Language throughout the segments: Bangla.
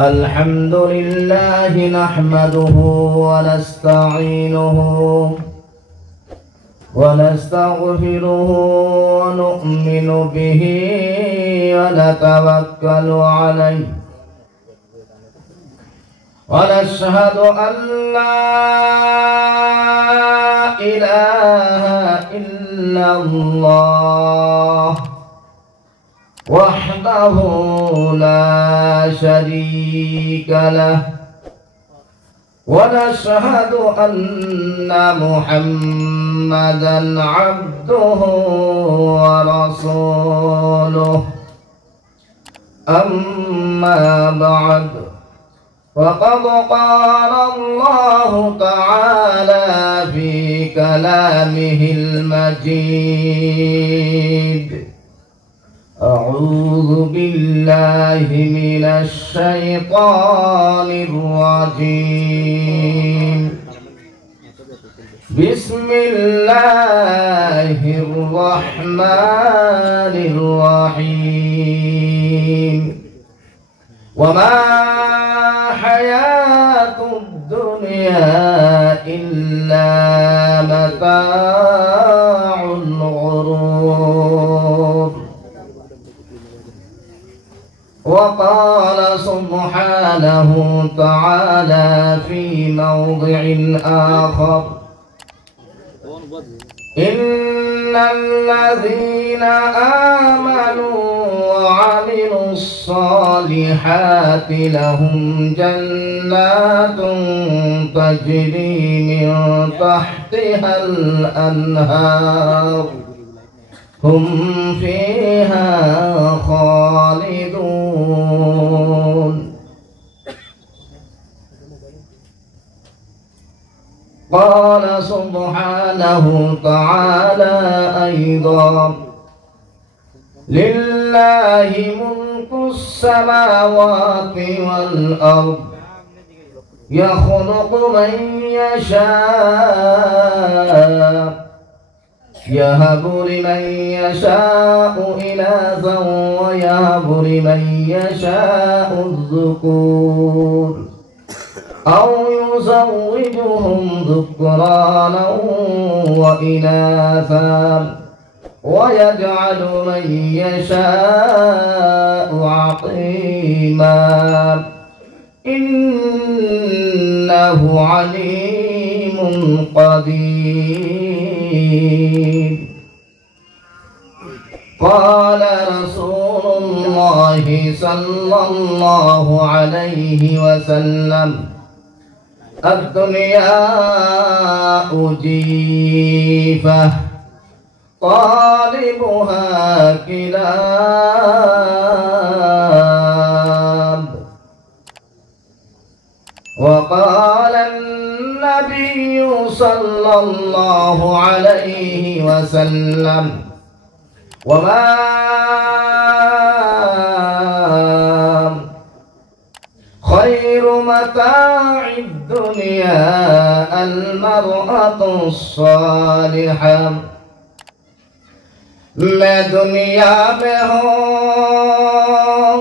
الحمد لله نحمده ونستعينه ونستغفره ونؤمن به ونتوكل عليه ونشهد أن لا إله إلا الله وحده لا شريك له ونشهد أن محمدا عبده ورسوله أما بعد فقد قال الله تعالى في كلامه المجيد أعوذ بالله من الشيطان الرجيم بسم الله الرحمن الرحيم وما حياة الدنيا إلا متاع الغرور وقال سبحانه تعالى في موضع آخر إن الذين آمنوا وعملوا الصالحات لهم جنات تجري من تحتها الأنهار هم فيها خالدون قال سبحانه تعالى أيضا لله ملك السماوات والأرض يخلق من يشاء يهب لمن يشاء إناثا ويهب لمن يشاء الذكور أو يزوجهم ذكرانا وإناثا ويجعل من يشاء عقيما إنه عليم قدير قال رسول الله صلى الله عليه وسلم الدنيا أجيفة طالبها كلاب وقال النبي صلى الله عليه وسلم وما خير متاع الدنيا المرأة الصالحة मैं दुनिया में हूँ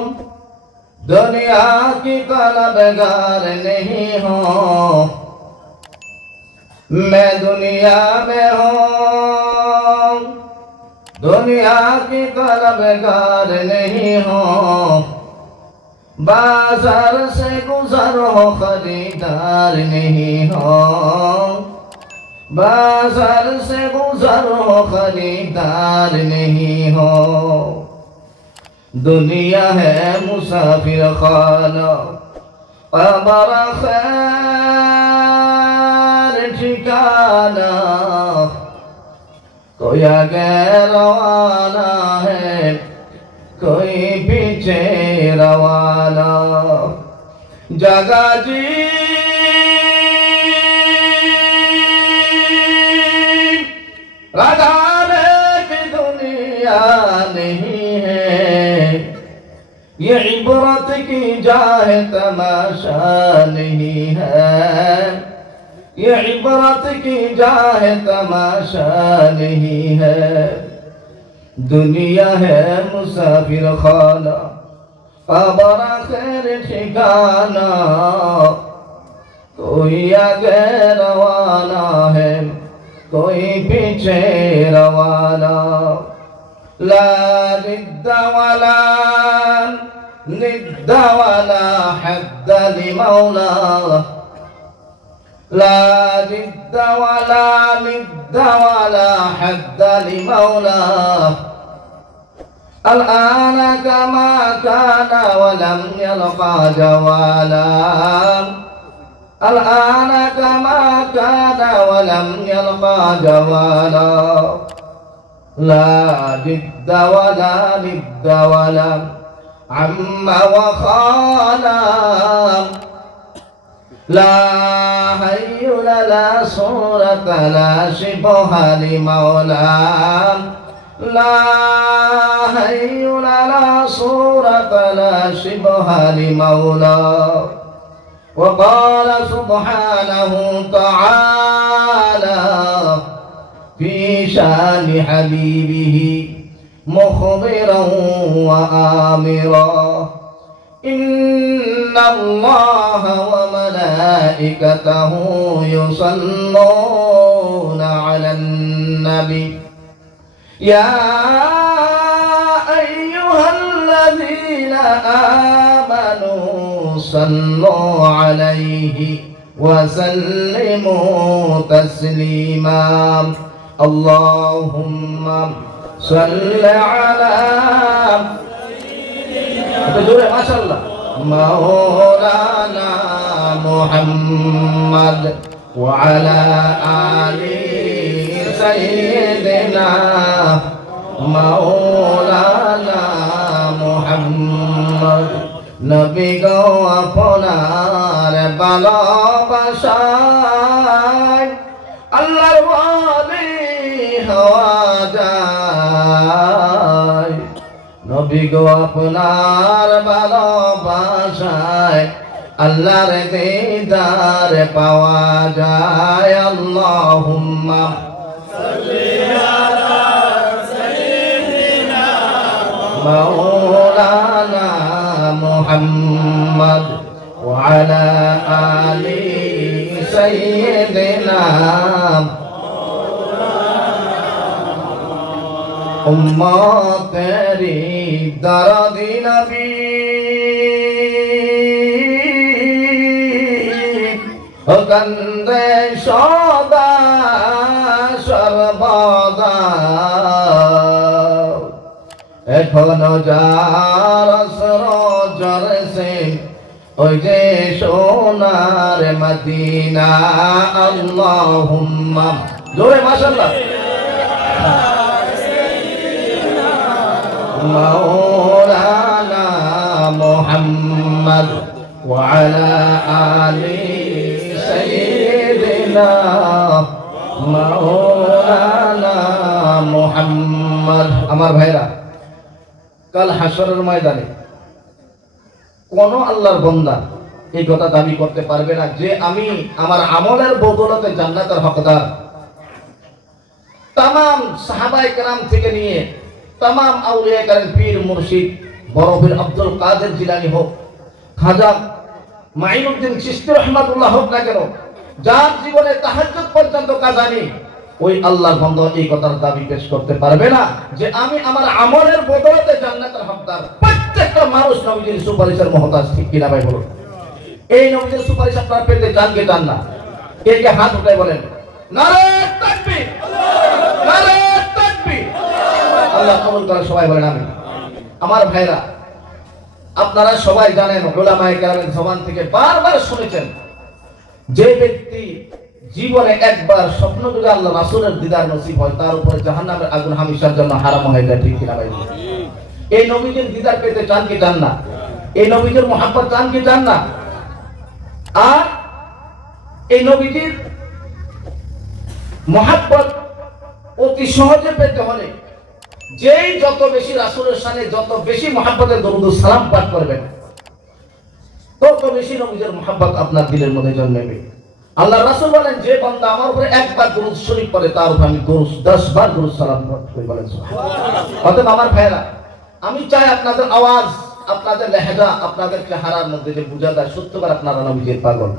दुनिया की तलबगार नहीं हूँ मैं दुनिया में हूँ दुनिया की तलबगार नहीं हूँ बाजार से गुजर हो खरीदार नहीं हो बाजार से गुजर हो खरीदार नहीं हो दुनिया है मुसाफिर खाना कब्र खैर ठिकाना कोई आगे रवाना है कोई पीछे रवाना जगा जी लगाने की दुनिया नहीं है ये इबरत की जाए तमाशा नहीं है ये इबरत की जाए तमाशा नहीं है दुनिया है मुसाफिर खाना कब्र आखिर ठिकाना, कोई आगे रवाना है कोई पीछे रवाना। ला निद्द वला हद्द लिमौला, ला निद्द वला हद्द लिमौला। الآن كما كان ولم يلقى جوالا، الآن كما كان ولم يلقى جوالا. لا جد ولا ند ولا عم وخالا، لا حي لا صورة لا شبه لمولى، لا حي لا صورة لا شبه لمولى. وقال سبحانه تعالى في شان حبيبه مخبرا وآمرا، إن الله وملائكته يصلون على النبي يا أيها الذين آمنوا صلوا عليه وسلموا تسليما. اللهم صل على ما شاء الله مولانا محمد وعلى آله سيدنا مولانا محمد। নবী গো আপনার ভালোবাসায় আল্লাহর ওয়ালি হওয়া যায়। নবী গো আপনার ভালোবাসায় আল্লাহর দিদার পাওয়া যায়। আল্লাহুম্মা সাল্লি আলা সাইয়্যিদিনা মাওলানা মুহাম্মদ ওয়া আলা আলি সাইয়্যিদিনা উম্মতেরি দরদি নবী কান্দে সদা সর্বদা, এখনো যার সরজরসে ওই যে সোনার মদিনা। আল্লাহুম্মা জোরে মাশাআল্লাহ মাওলানা মুহাম্মদ ওয়া আলা আলি সাইয়্যিদিনা মাওলানা মুহাম্মদ। আমার ভাইরা, কাল হাশরের ময়দানে কোন আল্লাহর বান্দা এই কথা দাবি করতে পারবে না যে আমি আমার আমলের বদৌলতে জান্নাতের হকদার। तमाम সাহাবায়ে কেরাম থেকে নিয়ে तमाम আউলিয়া কেরাম, পীর মুর্শিদ, বড় পীর আব্দুল কাদের জিলানী হোক, খাজা মাইনুদ্দিন চিশতি রাহমাতুল্লাহ হোক না কেন, যার জীবনে তাহাজ্জুদ পর্যন্ত কাজা নেই, ওই আল্লাহর বান্দা এই কথার দাবি পেশ করতে পারবে না যে আমি আমার আমলের বদৌলতে জান্নাতের হকদার। প্রত্যেকটা মানুষ নবীজির সুপারিশের মুহতাজ, ঠিক কিনা ভাই বলুন? এই নবীজির সুপারিশ আপনারা পেতে চান কি চান না? কে কে হাত উঠায় বলেন নারে তাকবীর, নারে তাকবীর। আল্লাহ কবুল করে, সবাই বলেন আমিন। আমার ভাইরা, আপনারা সবাই জানেন, উলামায়ে কেরামের জবান থেকে বারবার শুনেছেন, যে ব্যক্তি জীবনে একবার স্বপ্ন যুগে আল্লাহ রাসূলের দিদার নসিব হয়, তার উপরে জাহান্নামের আগুন হামেশার জন্য হারাম হয়ে যায়, ঠিক কিনা ভাই? এই নবীজির দিদার পেতে চান কি চান না? এই নবীজির মুহাব্বত চান কি চান না? আর এই নবীজির মুহাব্বত অতি সহজে পেতে হলে যেই যত বেশি রাসূলের শানে যত বেশি মুহাব্বতের দরুদ ও সালাম পাঠ করবেন, তত বেশি নবীজির মুহাব্বত আপনার দিলের মধ্যে জন্মাবে। আল্লাহ রাসূল বলেন, যে বান্দা আমার উপরে একবার দরুদ শরীফ পড়ে, তার উপর আমি 10 বার দরুদ সালাম পাঠ করি, বলেন সুবহানাল্লাহ। অতএব আমার ভাইরা, আমি চাই আপনাদের আওয়াজ আপনাদের লেহেজা, আপনাদের চেহারার মধ্যে যে বোঝা যায় সত্যবার আপনারা নবীজির পাগল।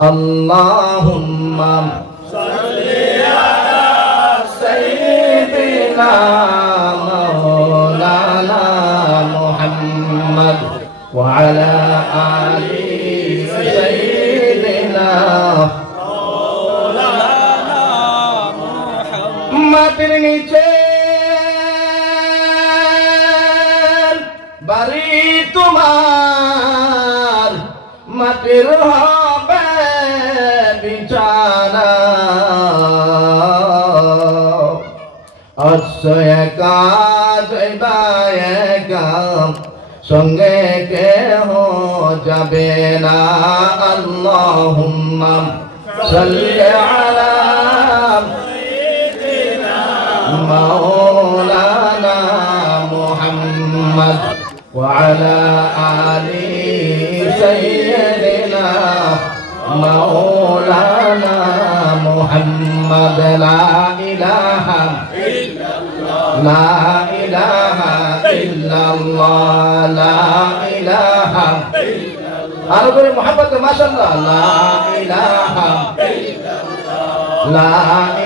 আল্লাহুম্মা সাল্লি আলা সাইয়্যিদিনা মাওলানা মুহাম্মদ ওয়া আলা আলি সাইয়্যিদিনা মাওলানা মুহাম্মদ। মাটির নিচে বাড়ি তোমার, মাটির হবে বিছানা, একা যাইবা একা, সঙ্গে কেহ যাবে না। আল্লাহুম্মা সাল্লি আলা মাওলানা মুহাম্মদ ওয়া আলা আলি সাইয়্যিদিনা মাওলানা মুহাম্মদ। লা ইলাহা ইল্লাল্লাহ, লা ইলাহা ইল্লাল্লাহ, লা ইলাহা ইল্লাল্লাহ। আরো করে মুহাম্মদ মাশাআল্লাহ। লা ইলাহা ইল্লাল্লাহ, লা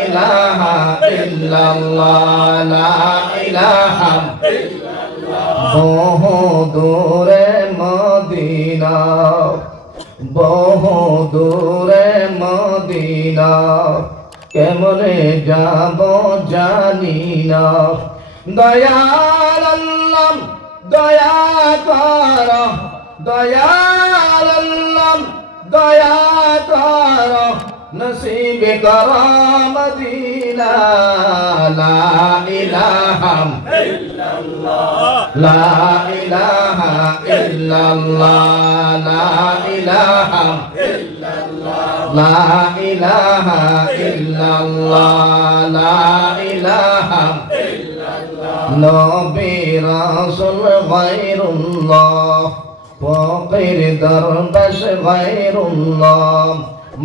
ইলাহা ইল্লাল্লাহ, লা ইলাহা ইল্লাল্লাহ। বহু দূরে মদিনা, বহু দূরে মদিনা, কেমনে যাব জানি না। দয়াল আল্লাহ দয়া কর, দয়াল আল্লাহ দয়া কর, নসিব কর মদিনা। লা ইলাহা ইল্লাল্লাহ, লা ইলাহা ইল্লাল্লাহ, লা ইলাহা ইল্লাল্লাহ, লা ইলাহা ইল্লাল্লাহ, লা ইলাহা ইল্লাল্লাহ। নবী রাসূল গায়রুল্লাহ, ফকির দরবেশ গায়রুল্লাহ,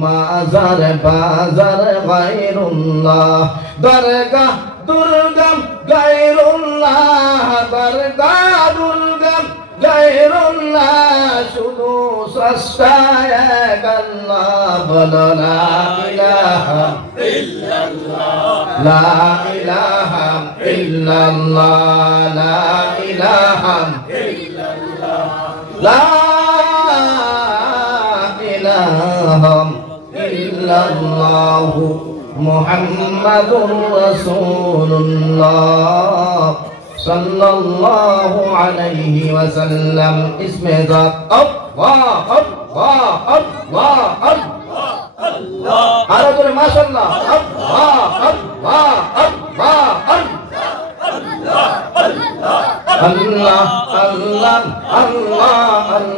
মাজার বাজার গায়রুল্লাহ, দরগাহ দুর্গম গায়রুল্লাহ, দরগাহ দুর্গম গায়রুল্লাহ। শুধু স্রষ্টা এক আল্লাহ, বলো লা ইলাহা ইল্লাল্লাহ, লা ইলাহা ইল্লাল্লাহ, লা ইলাহা ইল্লাল্লাহ, লা ইলাহা ইল্লাল্লাহ মুহাম্মাদুর রাসূলুল্লাহ সাল্লাল্লাহু আলাইহি ওয়াসাল্লাম। ইসমে জাত আল্লাহ আল্লাহ আল্লাহ আল্লাহ আল্লাহ। আরো জোরে মাশাআল্লাহ। আল্লাহ আল্লাহ আল্লাহ আল্লাহ আল্লাহ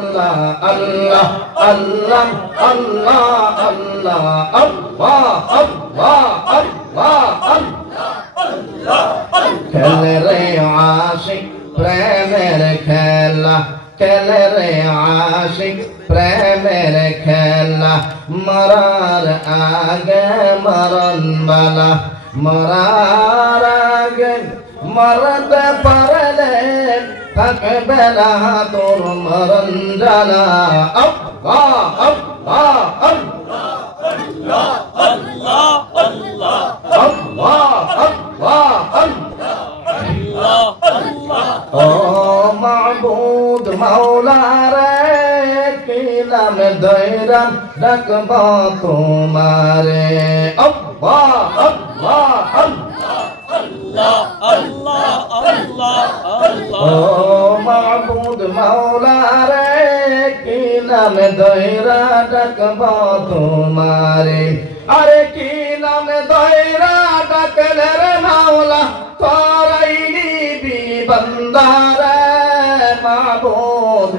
আল্লাহ আল্লাহ আল্লাহ আল্লাহ আল্লাহ আল্লাহ আল্লাহ আল্লাহ আল্লাহ আল্লাহ। খেলে রে আশিক প্রেমের খেলা, খেলে রে আশিক প্রেমের খেলা, মরার আগে মরণ বালা, মরার আগে মরতে পারলে থাকবে না তোর মরণ জ্বালা। আল্লাহ আল্লাহ আল্লাহ আল্লাহ আল্লাহ আল্লাহ আল্লাহ আল্লাহ আল্লাহ। ও মাবুদ মাওলা রে, কি নাম দয়রাম ডাকব তোমারে। আল্লাহ আল্লাহ আল্লাহ আল্লাহ আল্লাহ আল্লাহ। ও মাবুদ মাওলা রে, কি নাম দয়রা ডাকব তোমারে। আরে কি নাম দয়রা ডাকলে রে মাওলা, তোরাই নিবি বান্দারে। মাবুদ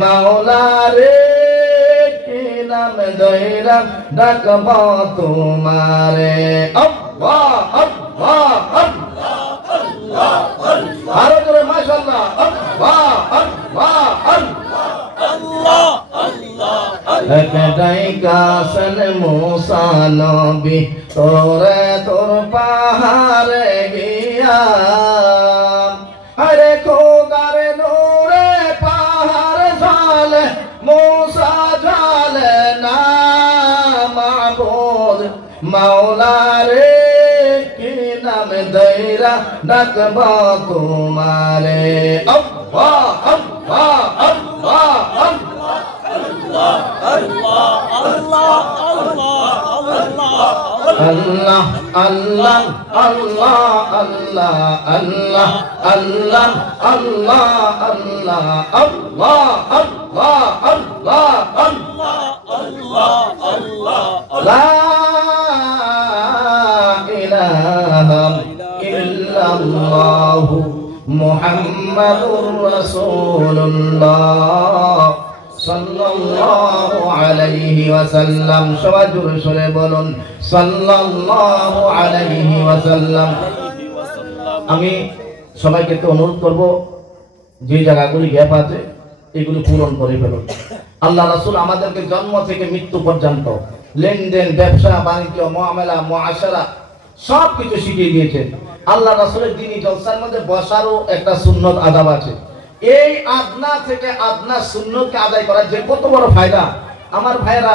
মাওলা রে, কি নাম দয়রা ডাকব তোমারে। আল্লাহ আল্লাহ আল্লাহ আল্লাহ আল্লাহ। আরো জোরে মাশাআল্লাহ। আল্লাহ আল্লাহ আল্লাহ আল্লাহ আল্লাহ। একটাই কাসন মুসা নবী, তোরে তোর পাহাড়ে গিয়া, আরে খোদার নূরে পা মাওলা রে কি নাম দইরা ডাকবো তোমারে আল্লাহ আল্লাহ আল্লাহ আল্লাহ আল্লাহ আল্লাহ আল্লাহ আল্লাহ আল্লাহ আল্লাহ আল্লাহ আল্লাহ আল্লাহ আল্লাহ আল্লাহ আল্লাহ আল্লাহ লা ইলাহা ইল্লাল্লাহু মুহাম্মাদুর রাসূলুল্লাহ সাল্লাল্লাহু আলাইহি ওয়াসাল্লাম। সবাই জোরে সরে বলুন সাল্লাল্লাহু আলাইহি ওয়াসাল্লাম। আমি সবাইকে তো অনুরোধ করব যে জায়গাগুলি গ্যাপ আছে এগুলো পূরণ করে ফেলুন। আল্লাহ রাসূল আমাদেরকে জন্ম থেকে মৃত্যু পর্যন্ত লেনদেন, ব্যবসা বাণিজ্য, মুআমালা, মুআশারা সব কিছু শিখিয়ে দিয়েছেন। আল্লাহ রাসূলের দ্বীনি জলসার মধ্যে বসারও একটা সুন্নত আদাব আছে। এই আদনা থেকে আদনা সুন্নতকে আদায় করার যে কত বড় ফায়দা। আমার ভাইরা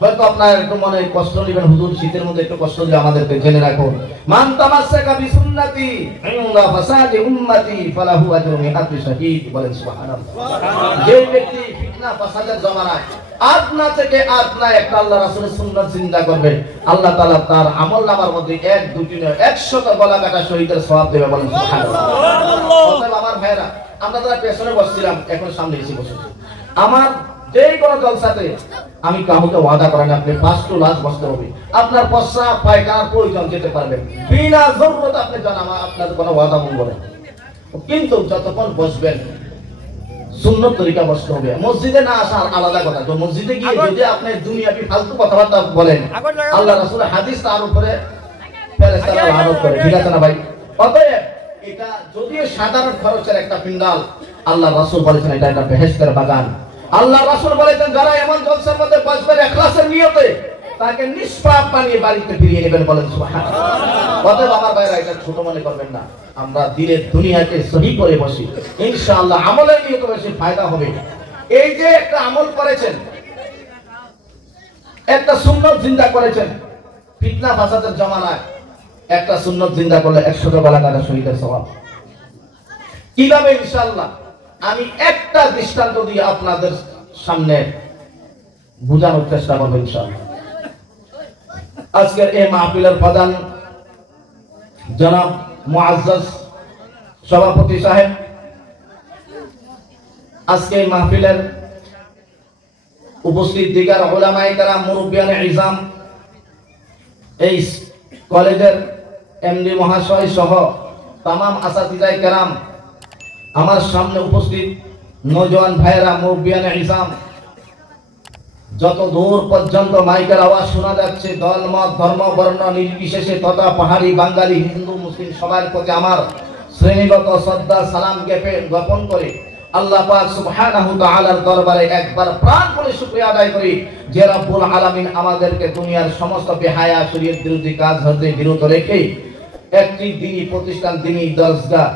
হয়তো আপনার একটু মনে কষ্ট নেবেন, হুজুর শীতের মধ্যে একটু কষ্ট দিলে আমাদেরকে জেনে রাখুন। মান তামাসসাকা বিসুন্নতি ইনদা ফাসাদি উম্মতি ফালাহু আজরু মিআতি শাহীদ। বলেন সুবহানাল্লাহ। যে ব্যক্তি ফিতনা ফাসাদের জামানায় আদনা থেকে আদনা একটা আল্লাহ রাসূলের সুন্নাত জিন্দা করবে, আল্লাহ তাআলা তার আমলনামার মধ্যে এক দুটি নয় 100টা গলা কাটা শহীদের সওয়াব দেবে। বলেন সুবহানাল্লাহ। আমার ভাইরা আমরা যারা পেছনে বসছিলাম এখন সামনে এসে বসেছি। আমার যে কোনো জলসাতে আমি কাউকে ওয়াদা করেন আপনি ফার্স্ট টু লাস্ট বসতে হবে। আপনার প্রস্রাব পায়খানার প্রয়োজন যেতে পারবেন বিনা জরুরত, আপনি জানান আপনার কোনো ওয়াদা মন বলেন। কিন্তু যতক্ষণ বসবেন সুন্নত তরিকা বসতে হবে। মসজিদে না আসা আলাদা কথা, তো মসজিদে গিয়ে যদি আপনি দুনিয়াবি ফালতু কথাবার্তা বলেন আল্লাহ রাসূলের হাদিস তার উপরে ফেরেশতারা লানত করে। ঠিক আছে না ভাই? অতএব এটা যদিও সাধারণ খরচের একটা পিন্ডাল, আল্লাহ রাসূল বলেছেন এটা একটা বেহেশতের বাগান। আল্লাহ রাসূল বলেছেন যারা এমন জলসার মধ্যে বসবে ইখলাসের নিয়তে তাকে নিষ্পাপ বানিয়ে বাড়িতে ফিরিয়ে নেবেন। বলেন সুবহানাল্লাহ। অতএব আমার ভাইরা এটা ছোট মনে করবেন না, আমরা দিনের দুনিয়াকে সহি করে বসি, ইনশাআল্লাহ আমলের নিয়তে বেশি ফায়দা হবে। এই যে একটা আমল করেছেন, একটা সুন্নাত জিন্দা করেছেন, ফিতনা ফাসাদের জামানায় একটা সুন্নাত জিন্দা করলে 100টা গলা কাটা শহীদের সওয়াব। কিভাবে? ইনশাআল্লাহ আমি একটা দৃষ্টান্ত দিয়ে আপনাদের সামনে বোঝানোর চেষ্টা করব ইনশাআল্লাহ। আজকের এই মাহফিলের প্রধান জনাব মুআজ্জাজ সভাপতি সাহেব, আজকে এই মাহফিলের উপস্থিত দিগার উলামায়ে কেরাম, মুরব্বিয়ানে ইজাম, এই কলেজের এমডি মহাশয় সহ তামাম আসাতিজায়ে কেরাম, আমার সামনে উপস্থিত নওজোয়ান ভাইয়েরা, মুরব্বিয়ানে ইজাম, যত দূর পর্যন্ত মাইকের আওয়াজ শোনা যাচ্ছে, দল মত ধর্ম বর্ণ নির্বিশেষে তথা পাহাড়ি বাঙালি হিন্দু মুসলিম সবার প্রতি আমার শ্রেণীগত শ্রদ্ধা সালাম জ্ঞাপন করে আল্লাহ পাক সুবহানাহু ওয়া তাআলার দরবারে একবার প্রাণ খুলে শুকরিয়া আদায় করি যে রব্বুল আলামিন আমাদেরকে দুনিয়ার সমস্ত বেহায়া শরীয়ত বিরোধী কাজ হতে বিরত রেখে একটি দ্বীনি প্রতিষ্ঠান, দ্বীনি দরসগাহ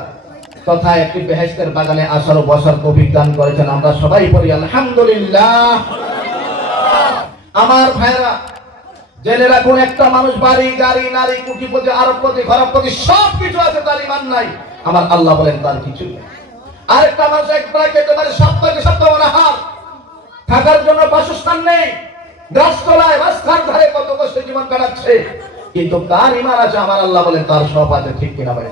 তথা একটি বেহেশতের বাগানে আসার ও বসার তৌফিক দান করেছেন। আমরা সবাই পড়ি আলহামদুলিল্লাহ। আমার ভাইরা জেনে রাখুন, একটা মানুষ বাড়ি গাড়ি নারী কোটিপতি আরবপতি ঘরপতি সব কিছু আছে, তার ঈমান নাই। আমার আল্লাহ বলেন তার কিছু নেই। আরেকটা মানুষ একবার খেতে পারে সপ্তাহে সপ্তাহ হার, থাকার জন্য বাসস্থান নেই, গাছতলায় রাস্তার ধারে কত কষ্ট জীবন কাটাচ্ছে, কিন্তু তার ঈমান আছে। আমার আল্লাহ বলেন তার সব আছে। ঠিক কিনা ভাই?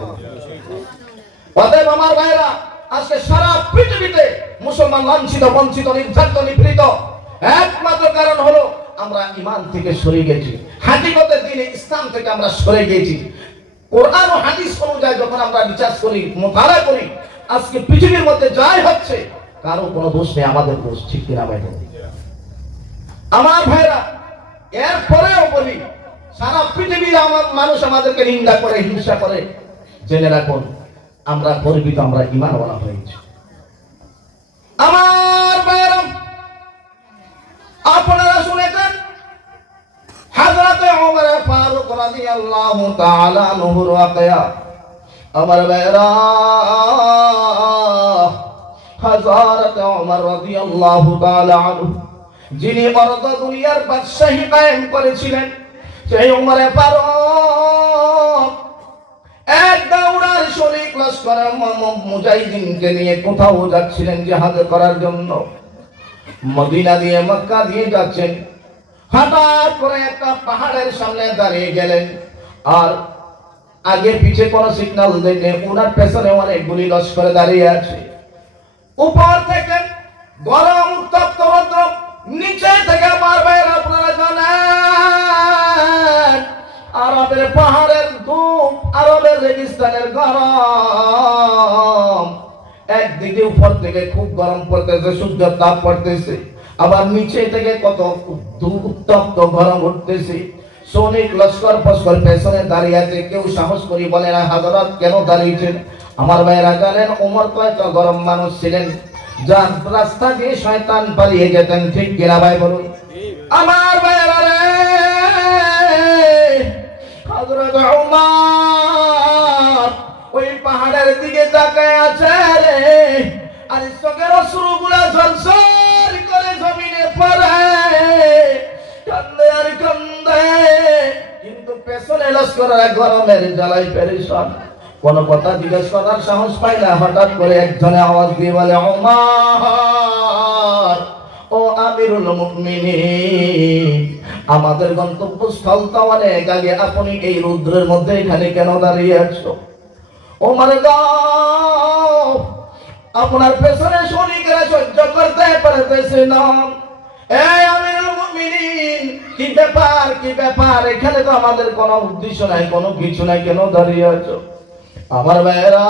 অতএব আমার ভাইরা আজকে সারা পৃথিবীতে মুসলমান লাঞ্ছিত, বঞ্চিত, নির্যাতিত, নিপীড়িত, একমাত্র কারণ হলো আমরা ঈমান থেকে সরে গেছি, হাকিকতে দ্বীনে ইসলাম থেকে আমরা সরে গেছি। কোরআন ও হাদিস অনুযায়ী যখন আমরা রিসার্চ করি, মুতালা করি, আজকে পৃথিবীর মধ্যে যাই হচ্ছে কারো কোনো দোষ নেই, আমাদের দোষ। ঠিক কিনা ভাই? আমার ভাইরা এরপরেও বলি, সারা পৃথিবীর মানুষ আমাদেরকে নিন্দা করে, হিংসা করে, জেনে রাখুন আমরা গর্বিত, আমরা ঈমানওয়ালা হয়েছি। আমার ভাইরা আপনারা শুনেছেন হযরত ওমর ফারুক রাদিয়াল্লাহু তাআলা আনহুর ওয়াকিয়া। আমার ভাইরা হযরত ওমর রাদিয়াল্লাহু তাআলা আনহু যিনি অর্ধ দুনিয়ার বাদশাহী কায়েম করেছিলেন, সেই উমরে ফারুক এক দাউড়ার শরীক লস্কর মুজাহিদিনকে নিয়ে কোথাও যাচ্ছিলেন জিহাদ করার জন্য। মদিনা দিয়ে মক্কা দিয়ে যাচ্ছেন, হঠাৎ করে একটা পাহাড়ের সামনে দাঁড়িয়ে গেলেন। আর আগে পিছে কোনো সিগন্যাল দেননি, ওনার পেছনে অনেকগুলি লস্কর দাঁড়িয়ে আছে। উপর থেকে গরম উত্তপ্ত রৌদ্র, নিচে থেকে আমার ভাইয়েরা আপনারা জানেন আরবের পাহাড়ের ধূপ, আরবের রেগিস্তানের গরম। একদিকে উপর থেকে খুব গরম পড়তেছে, সূর্যের তাপ পড়তেছে, আবার নিচে থেকে কত উত্তপ্ত গরম উঠতেছে। সৈনিক লস্কর ফস্কর পেছনে দাঁড়িয়ে আছে, কেউ সাহস করি বলে না হযরত কেন দাঁড়িয়েছেন? আমার ভাইয়েরা জানেন ওমর তো একটা গরম মানুষ ছিলেন, যার রাস্তা দিয়ে শয়তান পালিয়ে যেতেন, ঠিক কিনা ভাই বলুন? আমার ভাইয়েরা রে, হযরত ওমর ওই পাহাড়ের দিকে তাকায় আছে রে, আর চোখের অশ্রুগুলা ঝলসর করে জমিনে পড়ে, কান্দে আর কান্দে, কিন্তু পেছনে লস্কররা গরমের জ্বালাই পেরেশান, কোন কথা জিজ্ঞেস করার সাহস পায় না। হঠাৎ করে একজনে আওয়াজ দিয়ে বলে, ওমর ও আমিরুল মুমিনিন, আমাদের গন্তব্যস্থল তো অনেক আগে, আপনি এই রৌদ্রের মধ্যে এখানে কেন দাঁড়িয়ে আছো? ওমর দাও, আপনার পেছনে সৈনিকেরা সহ্য করতে পারতেছে না। এই আমিরুল মুমিনিন, কি ব্যাপার কি ব্যাপার? এখানে তো আমাদের কোনো উদ্দেশ্য নাই, কোনো কিছু নাই, কেন দাঁড়িয়ে আছো? আমার ভাইয়েরা,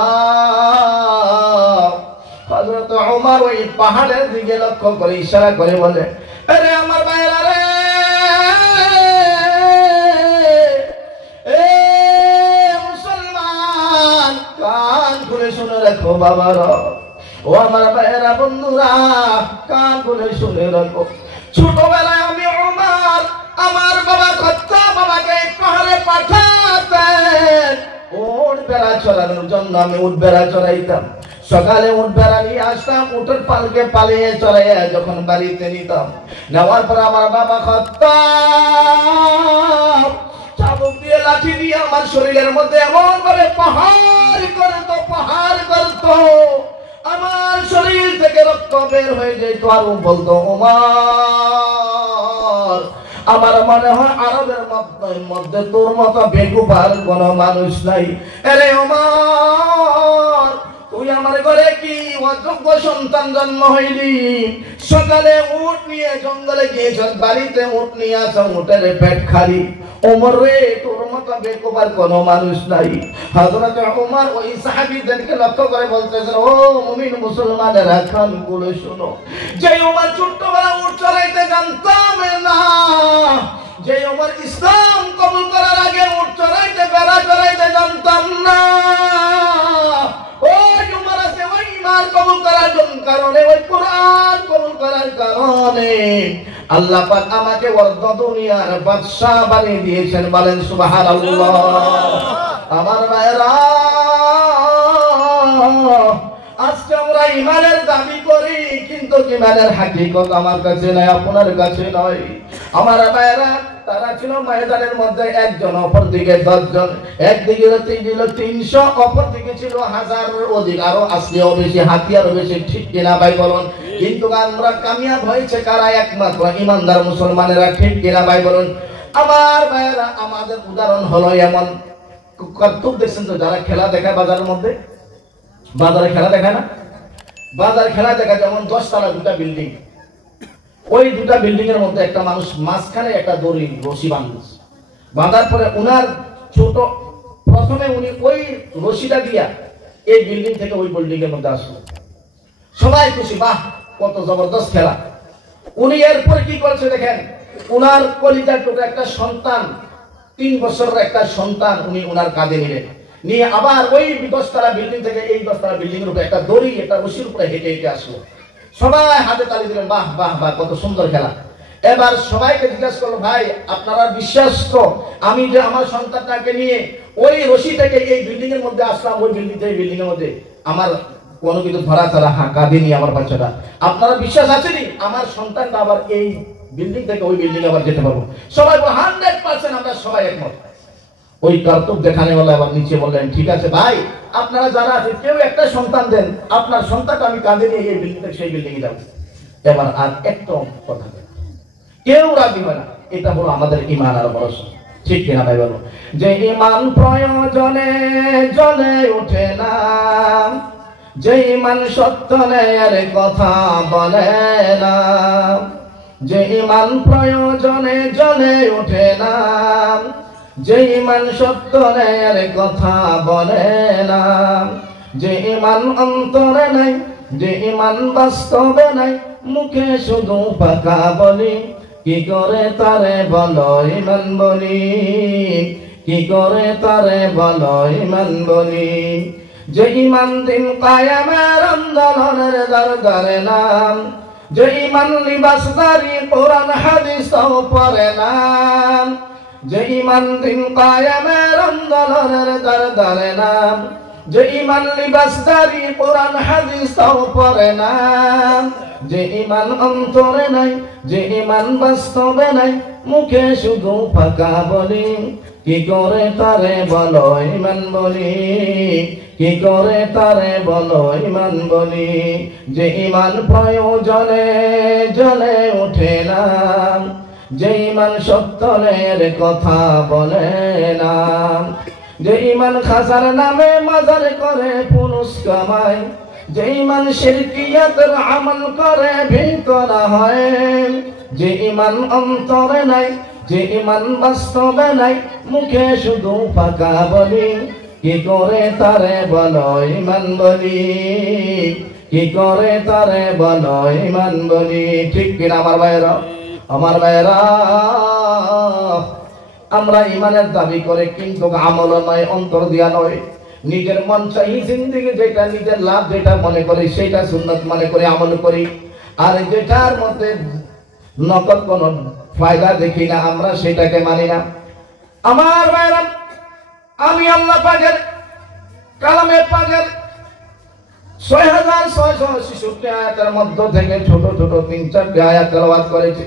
হযরত ওমর ওই পাহাড়ের দিকে লক্ষ্য করে ইশারা করে বলে, আরে আমার ভাইয়েরা রে, মুসলমান কান খুলে শুনে রাখো বাবারা, ও আমার ভাইয়েরা বন্ধুরা কান খুলে শুনে রাখো। ছোটবেলায় আমি ওমর আমার বাবা খাত্তাব বাবাকে পাহাড়ে পাঠাতেন উট বেড়া চড়ানোর জন্য। আমি উট বেড়া চড়াইতাম, সকালে উট বেড়া নিয়ে আসতাম, উটের পালকে পালিয়ে চড়াইয়া যখন বাড়িতে নিতাম, নেওয়ার পর আমার বাবা খাত্তাব চাবুক দিয়ে লাঠি দিয়ে আমার শরীরের মধ্যে এমন ভাবে পাহাড় করতো, আমার শরীর থেকে রক্ত বের হয়ে যেত। আর বলতো, ওমর আমার মনে হয় আরবের মধ্যে তোর মতো বেকুবার কোন মানুষ নাই। আরে ওমর, তুই আমার ঘরে কি অযোগ্য সন্তান জন্ম হইলি? সকালে উট নিয়ে জঙ্গলে গিয়েছ, বাড়িতে উট নিয়ে আসা, উটের পেট খালি। ওমর রে, তোর মতো বেকুবার কোন মানুষ নাই। হযরত ওমর ওই সাহাবীদেরকে লক্ষ্য করে বলতেছেন, ও মুমিন মুসলমানেরা কান খুলে শোনো, যে ওমর ছোট্টবেলা উট চড়াইতে জানতাম না, যে ওমর ইসলাম কবুল করার আগে উট চড়াইতে বেড়া চড়াইতে জানতাম না, ওই ওমর আছে ওই ঈমান কবুল করার কারণে, ওই কোরআন কবুল করার কারণে আল্লাহ পাক আমাকে অর্ধ দুনিয়ার বাদশা বানিয়ে দিয়েছেন। বলেন সুবহানাল্লাহ। আমার ভাইরা, আজকে আমরা ঈমানের দাবি করি, কিন্তু ঈমানের হাকিকত আমার কাছে নাই, আপনার কাছে নয়। আমার ভাইরা, তারা ছিল ময়দানের মধ্যে একজন, অপর দিকে 10 জন, একদিকে ছিল 300, অপর দিকে ছিল 1000 অধিক, আরো আসলেও বেশি, হাতিয়ারও বেশি, ঠিক কিনা ভাই বলুন? কিন্তু আমরা কামিয়াব হয়েছে কারা? একমাত্র ইমানদার মুসলমানেরা, ঠিক কিনা ভাই বলুন? আমার ভাইরা, আমাদের উদাহরণ হলো এমন, কর্তব্য দেখছেন তো, যারা খেলা দেখায় বাজারের মধ্যে, বাজারে খেলা দেখায় না, বাজারে খেলা দেখা যেমন 10 তলা দুটা বিল্ডিং, ওই দুটা বিল্ডিং এর মধ্যে একটা মানুষ মাঝখানে একটা দড়ি রশি বাঁধছে, বাঁধার পরে উনার ছোট, প্রথমে উনি ওই রশিটা দিয়া এই বিল্ডিং থেকে ওই বিল্ডিং এর মধ্যে আসলো, সবাই খুশি, বাহ কত জবরদস্ত খেলা। উনি এরপরে কি করছে দেখেন, উনার কলিজার টুকরা একটা সন্তান, 3 বছরের একটা সন্তান উনি উনার কাঁধে নিলেন, নিয়ে আবার ওই 10 তলা বিল্ডিং থেকে এই 10 তলা বিল্ডিং এর উপরে একটা দড়ি, একটা রশির উপরে হেঁটে হেঁটে আসলো, সবাই হাতে তালি দিলেন, বাহ বাহ বাহ কত সুন্দর খেলা। এবার সবাইকে জিজ্ঞাসা করলো, ভাই আপনারা বিশ্বাস তো, আমি যে আমার সন্তানটাকে নিয়ে ওই রশি থেকে এই বিল্ডিং এর মধ্যে আসলাম, ওই বিল্ডিং থেকে বিল্ডিং এর মধ্যে আমার কোনো কিছু ধরা ছাড়া কাঁধে নিয়ে আমার বাচ্চাটা, আপনারা বিশ্বাস আছে নি আমার সন্তানটা আবার এই বিল্ডিং থেকে ওই বিল্ডিং আবার যেতে পারবো। সবাই 100% আমরা সবাই একমত। ওই কার্তুক দেখানে বলে আবার নিচে বললেন, ঠিক আছে ভাই, আপনারা যারা আছেন কেউ একটা সন্তান দেন, আপনার সন্তানকে আমি কাঁধে নিয়ে এই বিল্ডিং থেকে সেই বিল্ডিং এ যাবো। এবার আর একটা কথা কেউ রাজি হয় না। এটা হলো আমাদের ঈমান আর ভরসা, ঠিক কিনা ভাই বলো? যে ঈমান প্রয়োজনে জ্বলে ওঠে না, যে ঈমান সত্যের কথা বলে না, যে ঈমান প্রয়োজনে জ্বলে ওঠে না, যে ঈমান সত্যের কথা বলে না, যে ঈমান অন্তরে নাই, যে ঈমান বাস্তবে নাই, মুখে শুধু পাকা বলি, কি করে তারে বলো ঈমান বলি, কি করে তারে বলো ঈমান বলি। যে ঈমান দিন কায়েমের আন্দোলনের দরকারে নাম, যে ঈমান লিবাসদারি কোরআন হাদিস পড়ে নাম, যে ঈমান দিন কায়েমের আন্দোলনের দরকারে নাম, যে ঈমান লিবাসদারি কোরআন হাদিস পড়ে নাম, যে ঈমান অন্তরে নাই, যে ঈমান বাস্তবে নাই, মুখে শুধু ফাঁকা বলি, কি করে তারে বলো ঈমান বলি, কি করে তারে বলো ঈমান বলি। যে ঈমান প্রয়োজনে জ্বলে ওঠে না, যে ঈমান সত্যের কথা বলে না, যে ঈমান খাসার নামে মাজার করে পুরুষ কামায়, যে ঈমান শিরকিয়াতের আমল করে ভিতর হয়, যে ঈমান অন্তরে নাই, যে ঈমান বাস্তবে নাই, মুখে শুধু ফাঁকা বলি, কি করে তারে বলো ঈমান বলি, কি করে তারে বলো ঈমান বলি। ঠিক কিনা আমার ভাইরা? আমার ভাইরা, আমরা ঈমানের দাবি করে কিন্তু আমল নয়, অন্তর দিয়া নয়, নিজের মন চাই জিন্দেগি যেটা নিজের লাভ যেটা মনে করি সেটা সুন্নাত মনে করে আমল করি, আর যেটার মধ্যে নকল কোনো ফায়দা দেখি না আমরা সেটাকে মানি না। আমার ভাইরা, আমি আল্লাহ পাকের কালামে পাকের 6666 আয়াতের মধ্য থেকে ছোট ছোট 3-4টি আয়াত তেলাওয়াত করেছি।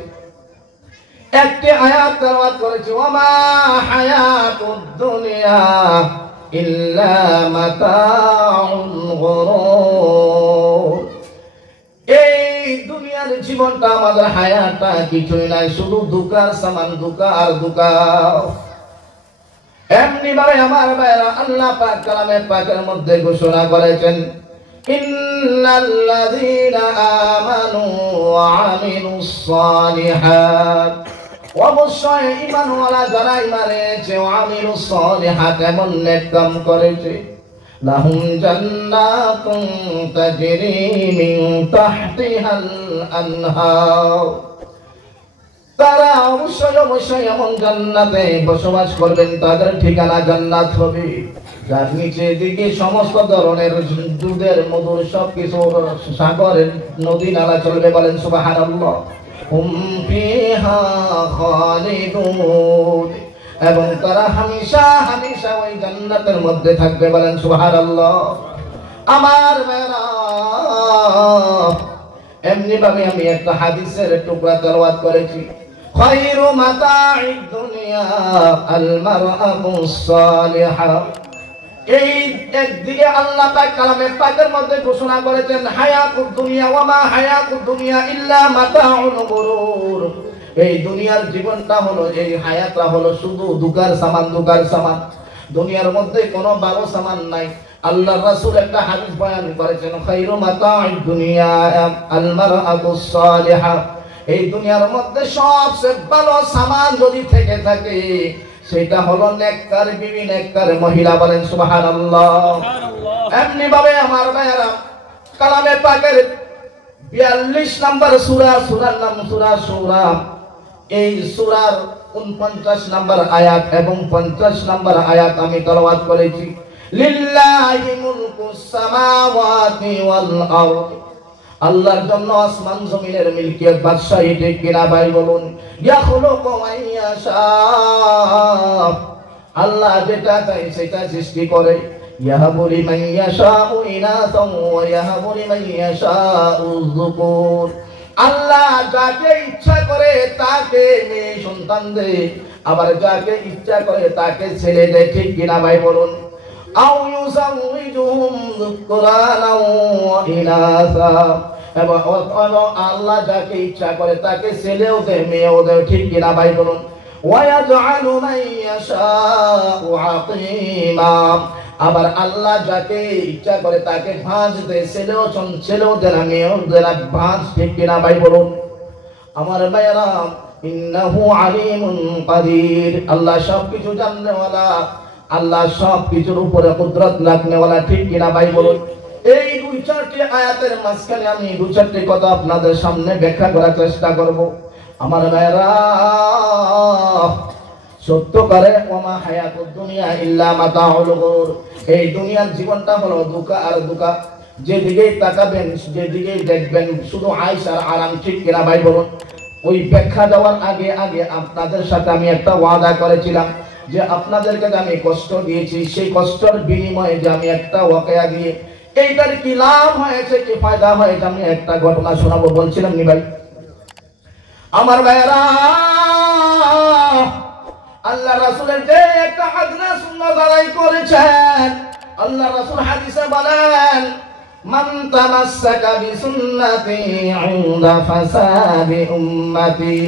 একটি আয়াত তেলাওয়াত করেছি, ওমা হায়াতুদ দুনিয়া ইল্লা মাতাউল গুরুর। এই দুনিয়ার জীবনটা, আমাদের হায়াতটা কিছুই নাই, শুধু দুকার সামান, দুকা আর দুকা। এমনি ভাবে আমার ভাইরা, আল্লাহ পাক কালামে পাকের মধ্যে ঘোষণা করেছেন, ইন্নাল্লাযীনা আমানু ওয়া আমিলুস সালিহাত, অবশ্যই ঈমানওয়ালা যারা ঈমান এনেছে, ওয়া আমিলুস সালিহাত, এমন নেক কাম করেছে, লাহুম জান্নাতুন তাজরি মিন তাহতিহাল আনহার, তারা অবশ্যই অবশ্যই এমন জান্নাতে বসবাস করবেন, তাদের ঠিকানা জান্নাত হবে, যার নিচে দিকে সমস্ত ধরনের দুধের মধুর সবকিছু সাগরের নদী নালা চলবে। বলেন সুবহানাল্লাহ। হুম ফিহা খালিদুন, এবং তারা হামেশা হামেশা ওই জান্নাতের মধ্যে থাকবে। বলেন সুবহানাল্লাহ। আমার ভাইরা, এমনি ভাবে আমি একটা হাদিসের টুকরা তেলাওয়াত করেছি, খায়রু মাতাঈদ দুনিয়া আল মারআতুস সালিহা। এই একদিকে আল্লাহ পাক কালামে পাকের মধ্যে ঘোষণা করেছেন, হায়াতুদ দুনিয়া ওয়া মা হায়াতুদ দুনিয়া ইল্লা মাতাউল গুরুর। এই দুনিয়ার জীবনটা হলো, এই হায়াতটা হলো শুধু দুকার সামান, দুকার সামান। দুনিয়ার মধ্যে কোনো ভালো সামান নাই। আল্লাহর রাসূল একটা হাদিস বয়ান করেছেন, খায়রু মাতাঈদ দুনিয়া আল মারআতুস সালিহা। এই দুনিয়ার মধ্যে সবচেয়ে ভালো সামান যদি থেকে থাকে সেটা হলো নেককার বিবি, নেককার মহিলা। বলেন সুবহানাল্লাহ। এমনি ভাবে আমার ভাইরা, কালামে পাকের 42 নম্বর সূরা, সূরার নাম সূরা শূরা। এই সূরার 49 নম্বর আয়াত এবং 50 নম্বর আয়াত আমি তেলাওয়াত করেছি। লিল্লাহি মুলকুস সামাওয়াতি ওয়াল আরদ, আল্লাহর জন্য আসমান জমিনের মিলকিয়ত, বাদশাহী। ঠিক কিনা ভাই বলুন? ইয়াখলুকু মান ইয়াশা, আল্লাহ যেটা চায় সেটা সৃষ্টি করে। ইয়াহাবু লিমান ইয়াশাউ ইনাসাও ওয়া ইয়াহাবু লিমান ইয়াশাউ যুকুর, আল্লাহ যাকে ইচ্ছা করে তাকে মেয়ে সন্তান দেয়, আবার যাকে ইচ্ছা করে তাকে ছেলে দেয়। ঠিক কিনা ভাই বলুন? আও ইউযাউযুহুম যুকরানা ওয়া ইনাসা, এবং আল্লাহ যাকে ইচ্ছা করে তাকে ছেলেও দেয় মেয়েও দেয়। ঠিক কিনা ভাই বলুন? ওয়া ইয়াজআলু মান ইয়াশাউ আকিমা, আবার আল্লাহ যাকে ইচ্ছা করে তাকে ভাঁজ দেয়, ছেলেও দেয় না মেয়েও দেয় না, ভাঁজ। ঠিক কিনা ভাই বলুন? আমার ভাইরা, ইন্নাহু আলিমুন কাদির, আল্লাহ সবকিছু জানেওয়ালা, আল্লাহ সবকিছুর উপরে কুদরত রাখনেওয়ালা। ঠিক কিনা ভাই বলুন? এই দুই চারটি আয়াতের মাঝখানে আমি দুই চারটি কথা আপনাদের সামনে ব্যাখ্যা করার চেষ্টা করব। আমার ভাইরা, সত্য করে ওমা হায়াতুদ দুনিয়া ইল্লা মাতাউল গুরুর, এই দুনিয়ার জীবনটা হলো ধোঁকা আর ধোঁকা। যেদিকেই তাকাবেন যেদিকেই দেখবেন শুধু আয়েশ আর আরাম। ঠিক কিনা ভাই বলুন? ওই ব্যাখ্যা দেওয়ার আগে আপনাদের সাথে আমি একটা ওয়াদা করেছিলাম যে আপনাদেরকে আমি কষ্ট দিয়েছি, সেই কষ্টের বিনিময়ে যে আমি একটা ওয়াকিয়া দিয়ে এইটার কি লাভ হয়েছে কি ফায়দা হয়েছে আমি একটা ঘটনা শোনাবো বলছিলাম নি ভাই? আমার ভাইরা, আল্লাহ রাসূলের যে একটা আদনা সুন্নাত আদায় করেছেন, আল্লাহ রাসূল হাদিসে বলেন, মান তামাসসাকা বিসুন্নতি ইনদা ফাসাদি উম্মতি,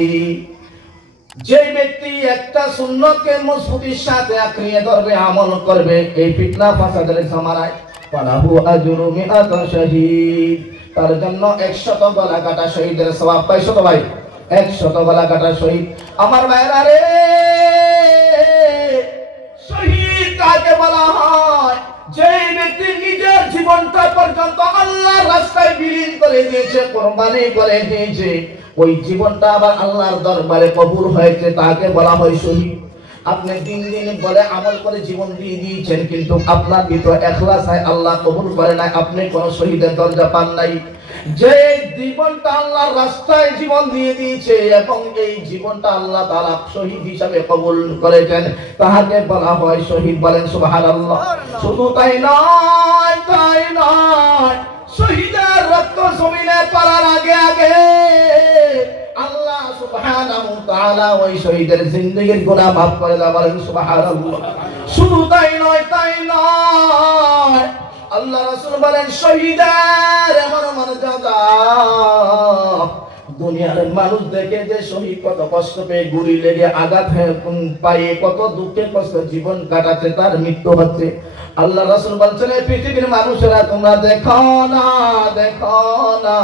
যে ব্যক্তি একটা সুন্নতকে মজবুতির সাথে আঁকড়িয়ে ধরবে, আমল করবে এই ফিতনা ফাসাদের জামানায়, ফালাহু আজরু মিআত শাহীদ, তার জন্য 100 গলা কাটা শহীদের সওয়াব পায়। শত ভাই 100 গলা কাটা শহীদ। আমার ভাইরা রে, শহীদ কাকে বলা হয়? যে ব্যক্তি নিজের জীবনটা পর্যন্ত আল্লাহর রাস্তায় বিলীন করে দিয়েছে, কোরবানি করে দিয়েছে, ওই জীবনটা আবার আল্লাহর দরবারে কবুল হয়েছে, তাকে বলা হয় শহীদ। আপনি দিন দিন বলে আমল করে জীবন দিয়ে দিয়েছেন, কিন্তু আপনার ভিতরে ইখলাস হয়, আল্লাহ কবুল করে নাই, আপনি কোন শহীদের দরজা পান নাই। যে জীবনটা আল্লাহর রাস্তায় জীবন দিয়ে দিয়েছে এবং এই জীবনটা আল্লাহ তাআলা শহীদ হিসাবে কবুল করেছেন, তাহাকে বলা হয় শহীদ। বলেন সুবহানাল্লাহ। শুধু তাই নয়, শহীদের রক্ত জমিনে পড়ার আগে আল্লাহ সুবহানাহু ওয়া তাআলা ওই শহীদের জিন্দেগীর গুনাহ মাফ করে দেন। বলেন সুবহানাল্লাহ। শুধু তাই নয়, আল্লাহ রাসূল বলেন শহীদের এমন মর্যাদা, দুনিয়ার মানুষ দেখে যে শহীদ কত কষ্ট পেয়ে গুলি লেগে আঘাত পায়ে কত দুঃখে কষ্ট জীবন কাটাচ্ছে, তার মৃত্যু হচ্ছে, আল্লাহ রাসূল বলছেন পৃথিবীর মানুষেরা তোমরা দেখো না,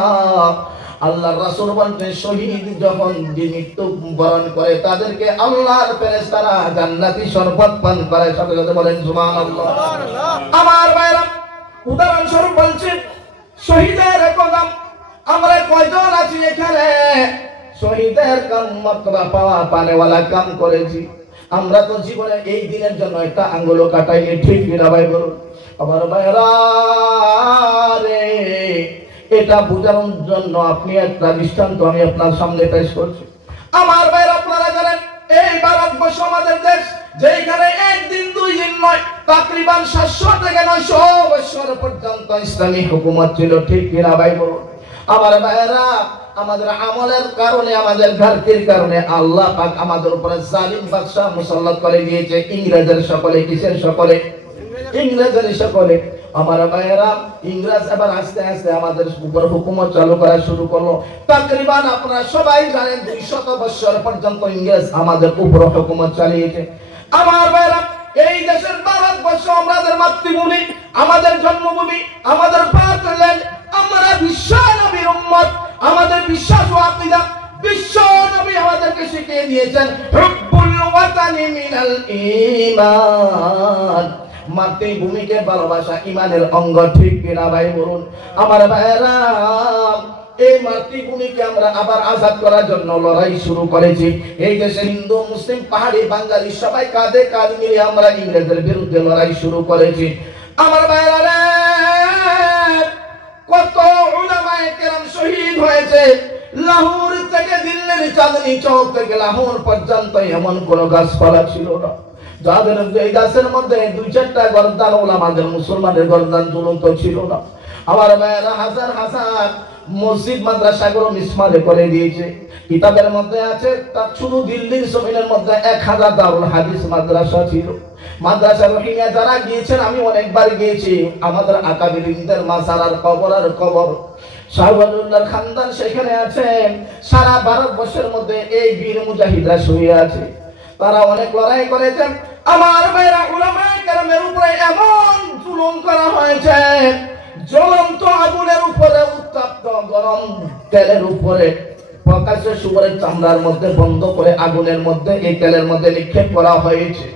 আল্লাহ রাসূল বলছেন শহীদ যখন মৃত্যু বরণ করে তাদেরকে আল্লাহর ফেরেশতারা জান্নাতি শরবত পান করে। সাথে সাথে বলেন সুবহানাল্লাহ। আমার ভাইরা, উদাহরণস্বরূপ বলছেন শহীদের কদম, আমরা কয়জন আছি এখানে শহীদের কাম মর্তবা পাওয়া পানেওয়ালা কাম করেছি? আমরা তো জীবনে এই দিনের জন্য একটা আঙ্গুলও কাটাইনি। ঠিক কিনা ভাই বলুন? আমার ভাইরা রে, এটা বোঝানোর জন্য আপনি একটা দৃষ্টান্ত আমি আপনার সামনে পেশ করছি। আমার ভাইরা, আপনারা জানেন এই ভারতবর্ষ আমাদের দেশ, যেখানে একদিন দুই দিন নয় তাকরিবান 700 থেকে 900 বছর পর্যন্ত ইসলামী হুকুমত ছিল। ঠিক কিনা ভাই বলুন? আমার ভাইরা, আমাদের আমলের কারণে, আমাদের ঘাটতির কারণে আল্লাহ পাক আমাদের উপরে জালিম বাদশা মুসাল্লাত করে দিয়েছে। ইংরেজের সকলে, কিসের সকলে? ইংরেজের সকলে। আমার ভাইরা, ইংরেজ এবার আস্তে আস্তে আমাদের উপর হুকুমত চালু করা শুরু করলো। তাকরিবান আপনারা সবাই জানেন 200 বছর পর্যন্ত ইংরেজ আমাদের উপর হুকুমত চালিয়েছে। আমার ভাইরা, এই দেশের ভারতবর্ষ আমাদের মাতৃভূমি, আমাদের জন্মভূমি, আমাদের ফাদারল্যান্ড, আমরা বিশ্ব নবীর উম্মত, আমাদের বিশ্বাস ও আকীদা বিশ্ব নবী আমাদেরকে শিখিয়ে দিয়েছেন হুব্বুল ওয়াতানি মিনাল ঈমান, মাতৃভূমিকে ভালোবাসা ঈমানের অঙ্গ। ঠিক কিনা ভাই বলুন? আমার ভাইরা, এই মাতৃভূমিকে আমরা আবার আজাদ করার জন্য লড়াই শুরু করেছি। এই দেশের হিন্দু, মুসলিম, পাহাড়ি, বাঙালি সবাই কাঁধে কাঁধ মিলে আমরা ইংরেজের বিরুদ্ধে লড়াই শুরু করেছি। আমার ভাইরা, কত উলামায়ে কেরাম শহীদ হয়েছে। লাহোর থেকে দিল্লির চাঁদনী চৌক থেকে লাহোর পর্যন্ত এমন কোন গাছপালা ছিল না যাদের এই গাছের মধ্যে 2-4টা গর্দান উলামাদের মুসলমানের গর্দান ঝুলন্ত ছিল না। আমার ভাইয়েরা হাজার হাজার মসজিদ মাদ্রাসাগুলো মিসমারে করে দিয়েছে। কিতাবের মধ্যে আছে তার শুধু দিল্লির জমিনের মধ্যে 1000 দারুল হাদিস মাদ্রাসা ছিল। মাদ্রাসা রহিমিয়া যারা গিয়েছেন, আমি অনেকবার গিয়েছি, আমাদের আকাবিরিনদের মাজার আর কবর শাহওয়ালুল্লাহর খানদান সেখানে আছেন। সারা ভারতবর্ষের মধ্যে এই বীর মুজাহিদরা শুয়ে আছে, তারা অনেক লড়াই করেছেন। আমার ভাইরা উলামায়ে কেরামের উপরে এমন জুলুম করা হয়েছে, জ্বলন্ত আগুনের উপরে, উত্তপ্ত গরম তেলের উপরে প্রকাশ্যে শুয়োরের চামড়ার মধ্যে বন্ধ করে আগুনের মধ্যে এই তেলের মধ্যে নিক্ষেপ করা হয়েছে।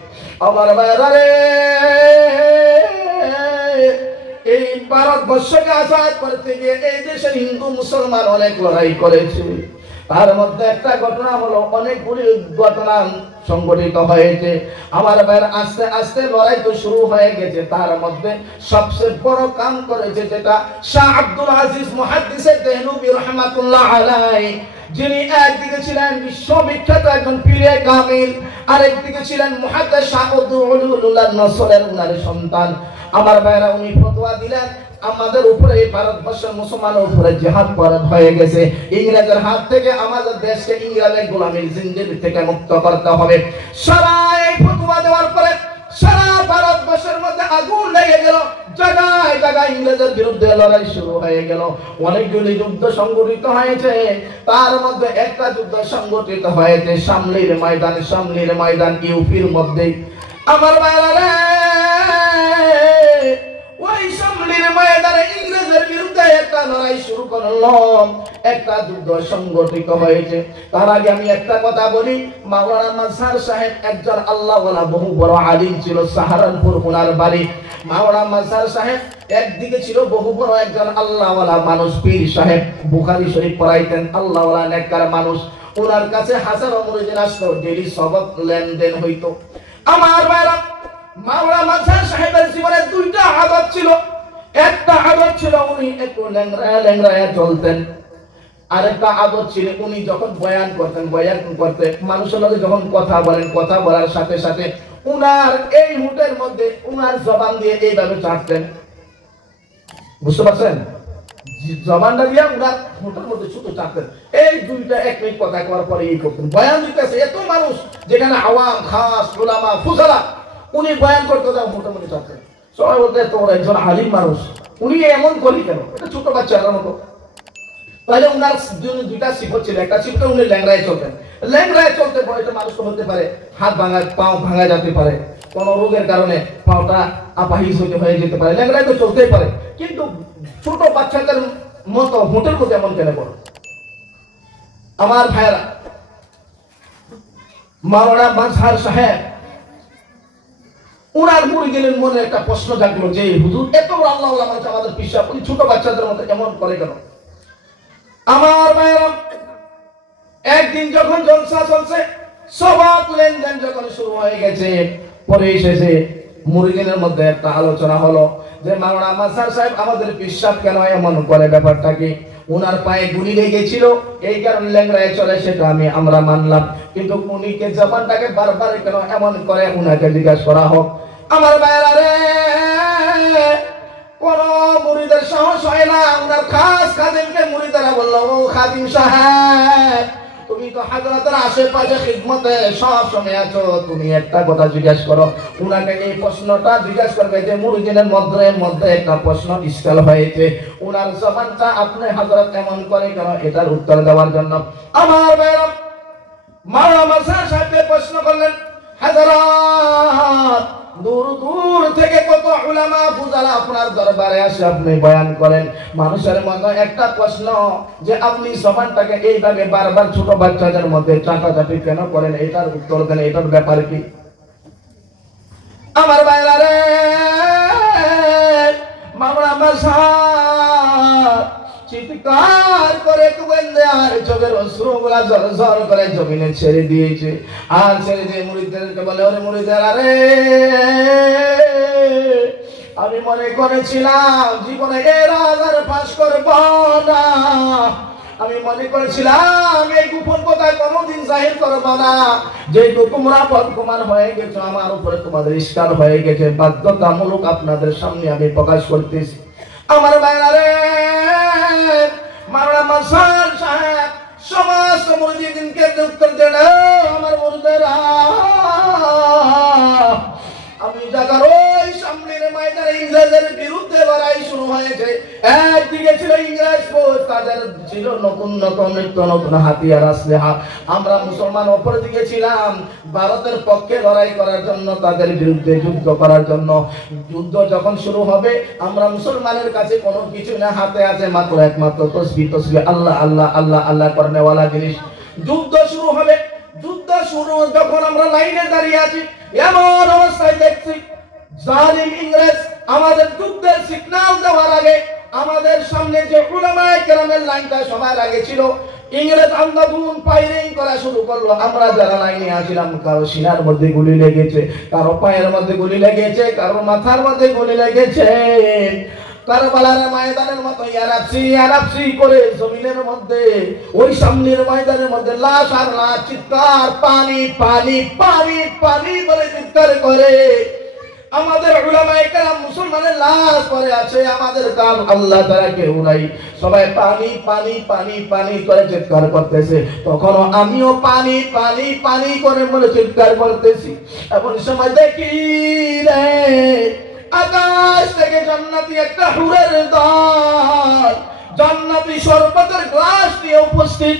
আমার ভাইরা রে, এই ভারতবর্ষকে আজাদ করতে গিয়ে এই দেশের হিন্দু মুসলমান অনেক লড়াই করেছে। তার মধ্যে একটা ঘটনা হলো, অনেকগুলি ঘটনা সংগঠিত হয়েছে। আমার ভাইয়ের আস্তে আস্তে লড়াই তো শুরু হয়ে গেছে। তার মধ্যে সবচেয়ে বড় কাম করেছে যেটা শাহ আব্দুল আজিজ মুহাদ্দিস দেহলভী রাহমাতুল্লাহ আলাইহি, যিনি একদিকে ছিলেন বিশ্ববিখ্যাত একজন পীরে কামিল, আরেকদিকে ছিলেন মুহাদ্দিস শাহ উদ্দৌলুল্লাহ নসরের উনার সন্তান। আমার ভাইরা উনি ফতোয়া দিলেন, আমাদের উপরে এই ভারতবর্ষের মুসলমানের উপরে জিহাদ ফরজ হয়ে গেছে। ইংরেজের হাত থেকে আমাদের দেশকে ইংরেজের গোলামির জিন্দেগি থেকে মুক্ত করতে হবে। সারা এই ফতোয়া দেওয়ার পরে সারা ভারতবর্ষের মধ্যে আগুন লেগে গেল, জায়গায় জায়গায় ইংরেজের বিরুদ্ধে লড়াই শুরু হয়ে গেল। অনেকগুলি যুদ্ধ সংগঠিত হয়েছে। তার মধ্যে একটা যুদ্ধ সংগঠিত হয়েছে শামলির ময়দান ইউপির মধ্যে। আমার ভাইরা, ওই শামলির ময়দানে ইংরেজের বিরুদ্ধে একটা লড়াই শুরু করলো, একটা যুদ্ধ সংগঠিত হয়েছে। তার আগে আমি একটা কথা বলি, মাওলানা মাজহার সাহেব একজন আল্লাহওয়ালা বহু বড় আলিম ছিল, সাহারানপুর ওনার বাড়ি। মাওলানা মাজহার সাহেব একদিকে ছিল বহু বড় একজন আল্লাহওয়ালা মানুষ, পীর সাহেব, বুখারী শরীফ পড়াইতেন, আল্লাহওয়ালা নেককার মানুষ। ওনার কাছে হাজারো মুরিদ আসতো, ডেইলি সবক লেনদেন হইতো। আমার ভাইরা, মাওলানা মাজহার সাহেবের জীবনে দুইটা আদত ছিল। একটা আদত ছিল উনি একটু ল্যাংড়ায় চলতেন, আরেকটা আদত ছিল উনি যখন বয়ান করতেন মানুষের লগে যখন কথা বলেন, কথা বলার সাথে সাথে উনার এই মুঠের মধ্যে উনার জবান দিয়ে এইভাবে চাটতেন। বুঝতে পারছেন? জবানটা দিয়ে উনার মুঠের মধ্যে ছোট চাটতেন। এই দুইটা 1 মিনিট কথা করার পরে এই করতেন। বয়ান দিতেছে এত মানুষ, যেখানে আওয়াম, খাস, উলামা, ফুজালা, উনি বয়ান করতে যাও মোটামুটি চাচ্ছেন। সবাই বলতে তোমরা একজন আলিম মানুষ, উনি এমন করি কেন? এটা ছোট বাচ্চার মতো। তাহলে উনার দুইটা সিফত ছিল, একটা ছিল উনি ল্যাংড়ায় চলতেন। ল্যাংড়ায় চলতে পারে, এটা মানুষ তো হতে পারে হাত ভাঙা, পাও ভাঙা যেতে পারে, কোন রোগের কারণে পাওটা আপাহিজ হয়ে যেতে পারে, ল্যাংড়ায় তো চলতেই পারে। কিন্তু ছোট বাচ্চাদের মতো হোটেল মতো এমন কেন করো? আমার ভাইয়েরা, মাওলানা মাজহার সাহেব উনার মুরিদের মনে একটা প্রশ্ন জাগলো যে হুজুর এত বড় আল্লাহওয়ালা মানুষ, আমাদের পীর সাহেব উনি ছোট বাচ্চাদের মতো এমন করে কেন? আমার ভাইয়েরা, একদিন যখন জলসা চলছে, সবক লেনদেন যখন শুরু হয়ে গেছে, পরে এসেছে মুরিদের মধ্যে একটা আলোচনা হলো যে মাওলানা মাজহার সাহেব আমাদের পীর সাহেব কেন এমন করে, ব্যাপারটা কি? উনার পায়ে গুলি লেগেছিল, এই কারণে ল্যাংড়ায় চলে, সেটা আমরা মানলাম, কিন্তু উনিকে জবানটাকে বারবার কেন এমন করে, উনাকে জিজ্ঞাসা করা হোক। আমার ভাইয়েরা রে, কোন মুরিদের সাহস হয় না। উনার খাস খাদিমকে মুরিদেরা বললো, ও খাদিম সাহেব, তুমি তো হযরতের আশেপাশে খিদমতে সব সময় আছো, তুমি একটা কথা জিজ্ঞাসা করো। উনাকে এই প্রশ্নটা জিজ্ঞাসা করবে যে মুরিদের মধ্যে একটা প্রশ্ন ইশকাল হয়েছে, উনার জবানটা আপনি হযরত এমন করে কেন, এটার উত্তর দেওয়ার জন্য। আমার ভাইরা, মাওলানা মাজহার সাহেবকে প্রশ্ন করলেন, হযরত দূর দূর থেকে কত উলামা ফুজালা আপনার দরবারে আসে, আপনি বয়ান করেন, মানুষের মতো একটা প্রশ্ন যে আপনি জবানটাকে এইভাবে বারবার ছোট বাচ্চাদের মধ্যে চাটাচাটি কেন করেন, এটার উত্তর দেন, এটার ব্যাপার কি? আমার ভাইরা রে, মাওলানা মাজহার চিৎকার করে আর চোখের অশ্রুগুলা ঝরঝর করে জমিনে ছেড়ে দিয়েছে। আর ছেড়ে দিয়ে মুরিদদেরকে বলে, ওরে মুরিদেরা রে, আমি মনে করেছিলাম জীবনে এর আগার পাশ করব না, আমি মনে করেছিলাম এই গোপন কথা কোনোদিন জাহির করব না, যেহেতু তোমরা বদগুমান হয়ে গেছো, আমার উপরে তোমাদের ইশকাল হয়ে গেছে, বাধ্যতামূলক আপনাদের সামনে আমি প্রকাশ করতেছি। আমার ভাইরা রে, মাওলানা মাসার সাহেব সমস্ত মুরিদিনকে উত্তর দেন, আমার মুরিদেরা, আমি জাগার ওই সামনের ময়দানে ইংরেজের বিরুদ্ধে লড়াই শুরু হয়েছে। একদিকে ছিল ইংরেজ ফৌজ, তাদের ছিল নতুন নতুন নিত্য নতুন হাতিয়ার আসলেহা। আমরা মুসলমান অপরদিকে ছিলাম ভারতের পক্ষে লড়াই করার জন্য, তাদের বিরুদ্ধে যুদ্ধ করার জন্য। যুদ্ধ যখন শুরু হবে, আমরা মুসলমানের কাছে কোনো কিছু না, হাতে আছে মাত্র একমাত্র তসবিহ, তসবিহ, আল্লাহ আল্লাহ আল্লাহ আল্লাহ করনেওয়ালা জিনিস। যুদ্ধ শুরু হবে, যুদ্ধ শুরু যখন আমরা লাইনে দাঁড়িয়ে আছি, এমন অবস্থায় দেখছি জালিম ইংরেজ আমাদের যুদ্ধের সিগন্যাল দেওয়ার আগে আমাদের সামনে যে উলামায়ে কেরামের লাইনটা সবার আগে ছিল, ইংরেজ আন্ধাধুন ফায়ারিং করা শুরু করলো। আমরা যারা লাইনে আছিলাম, কারো সিনার মধ্যে গুলি লেগেছে, কারো পায়ের মধ্যে গুলি লেগেছে, কারো মাথার মধ্যে গুলি লেগেছে। কারবালার ময়দানের মতো ইয়ারাপসি ইয়ারাপসি করে জমিনের মধ্যে, ওই সামনের ময়দানের মধ্যে লাশ আর লাশ, চিৎকার, পানি পানি পানি পানি বলে চিৎকার করে আমাদের উলামায়ে কেরাম মুসলমানের লাশ পড়ে আছে, আমাদের কাল আল্লাহ তাআলা কেউ নাই, সবাই পানি পানি পানি পানি করে চিৎকার করতেছে। তখনও আমিও পানি পানি পানি করে বলে চিৎকার করতেছি। এমন সময় দেখি রে, আকাশ থেকে জান্নাতি একটা হুরের দল জান্নাতি শরবতের গ্লাস নিয়ে উপস্থিত,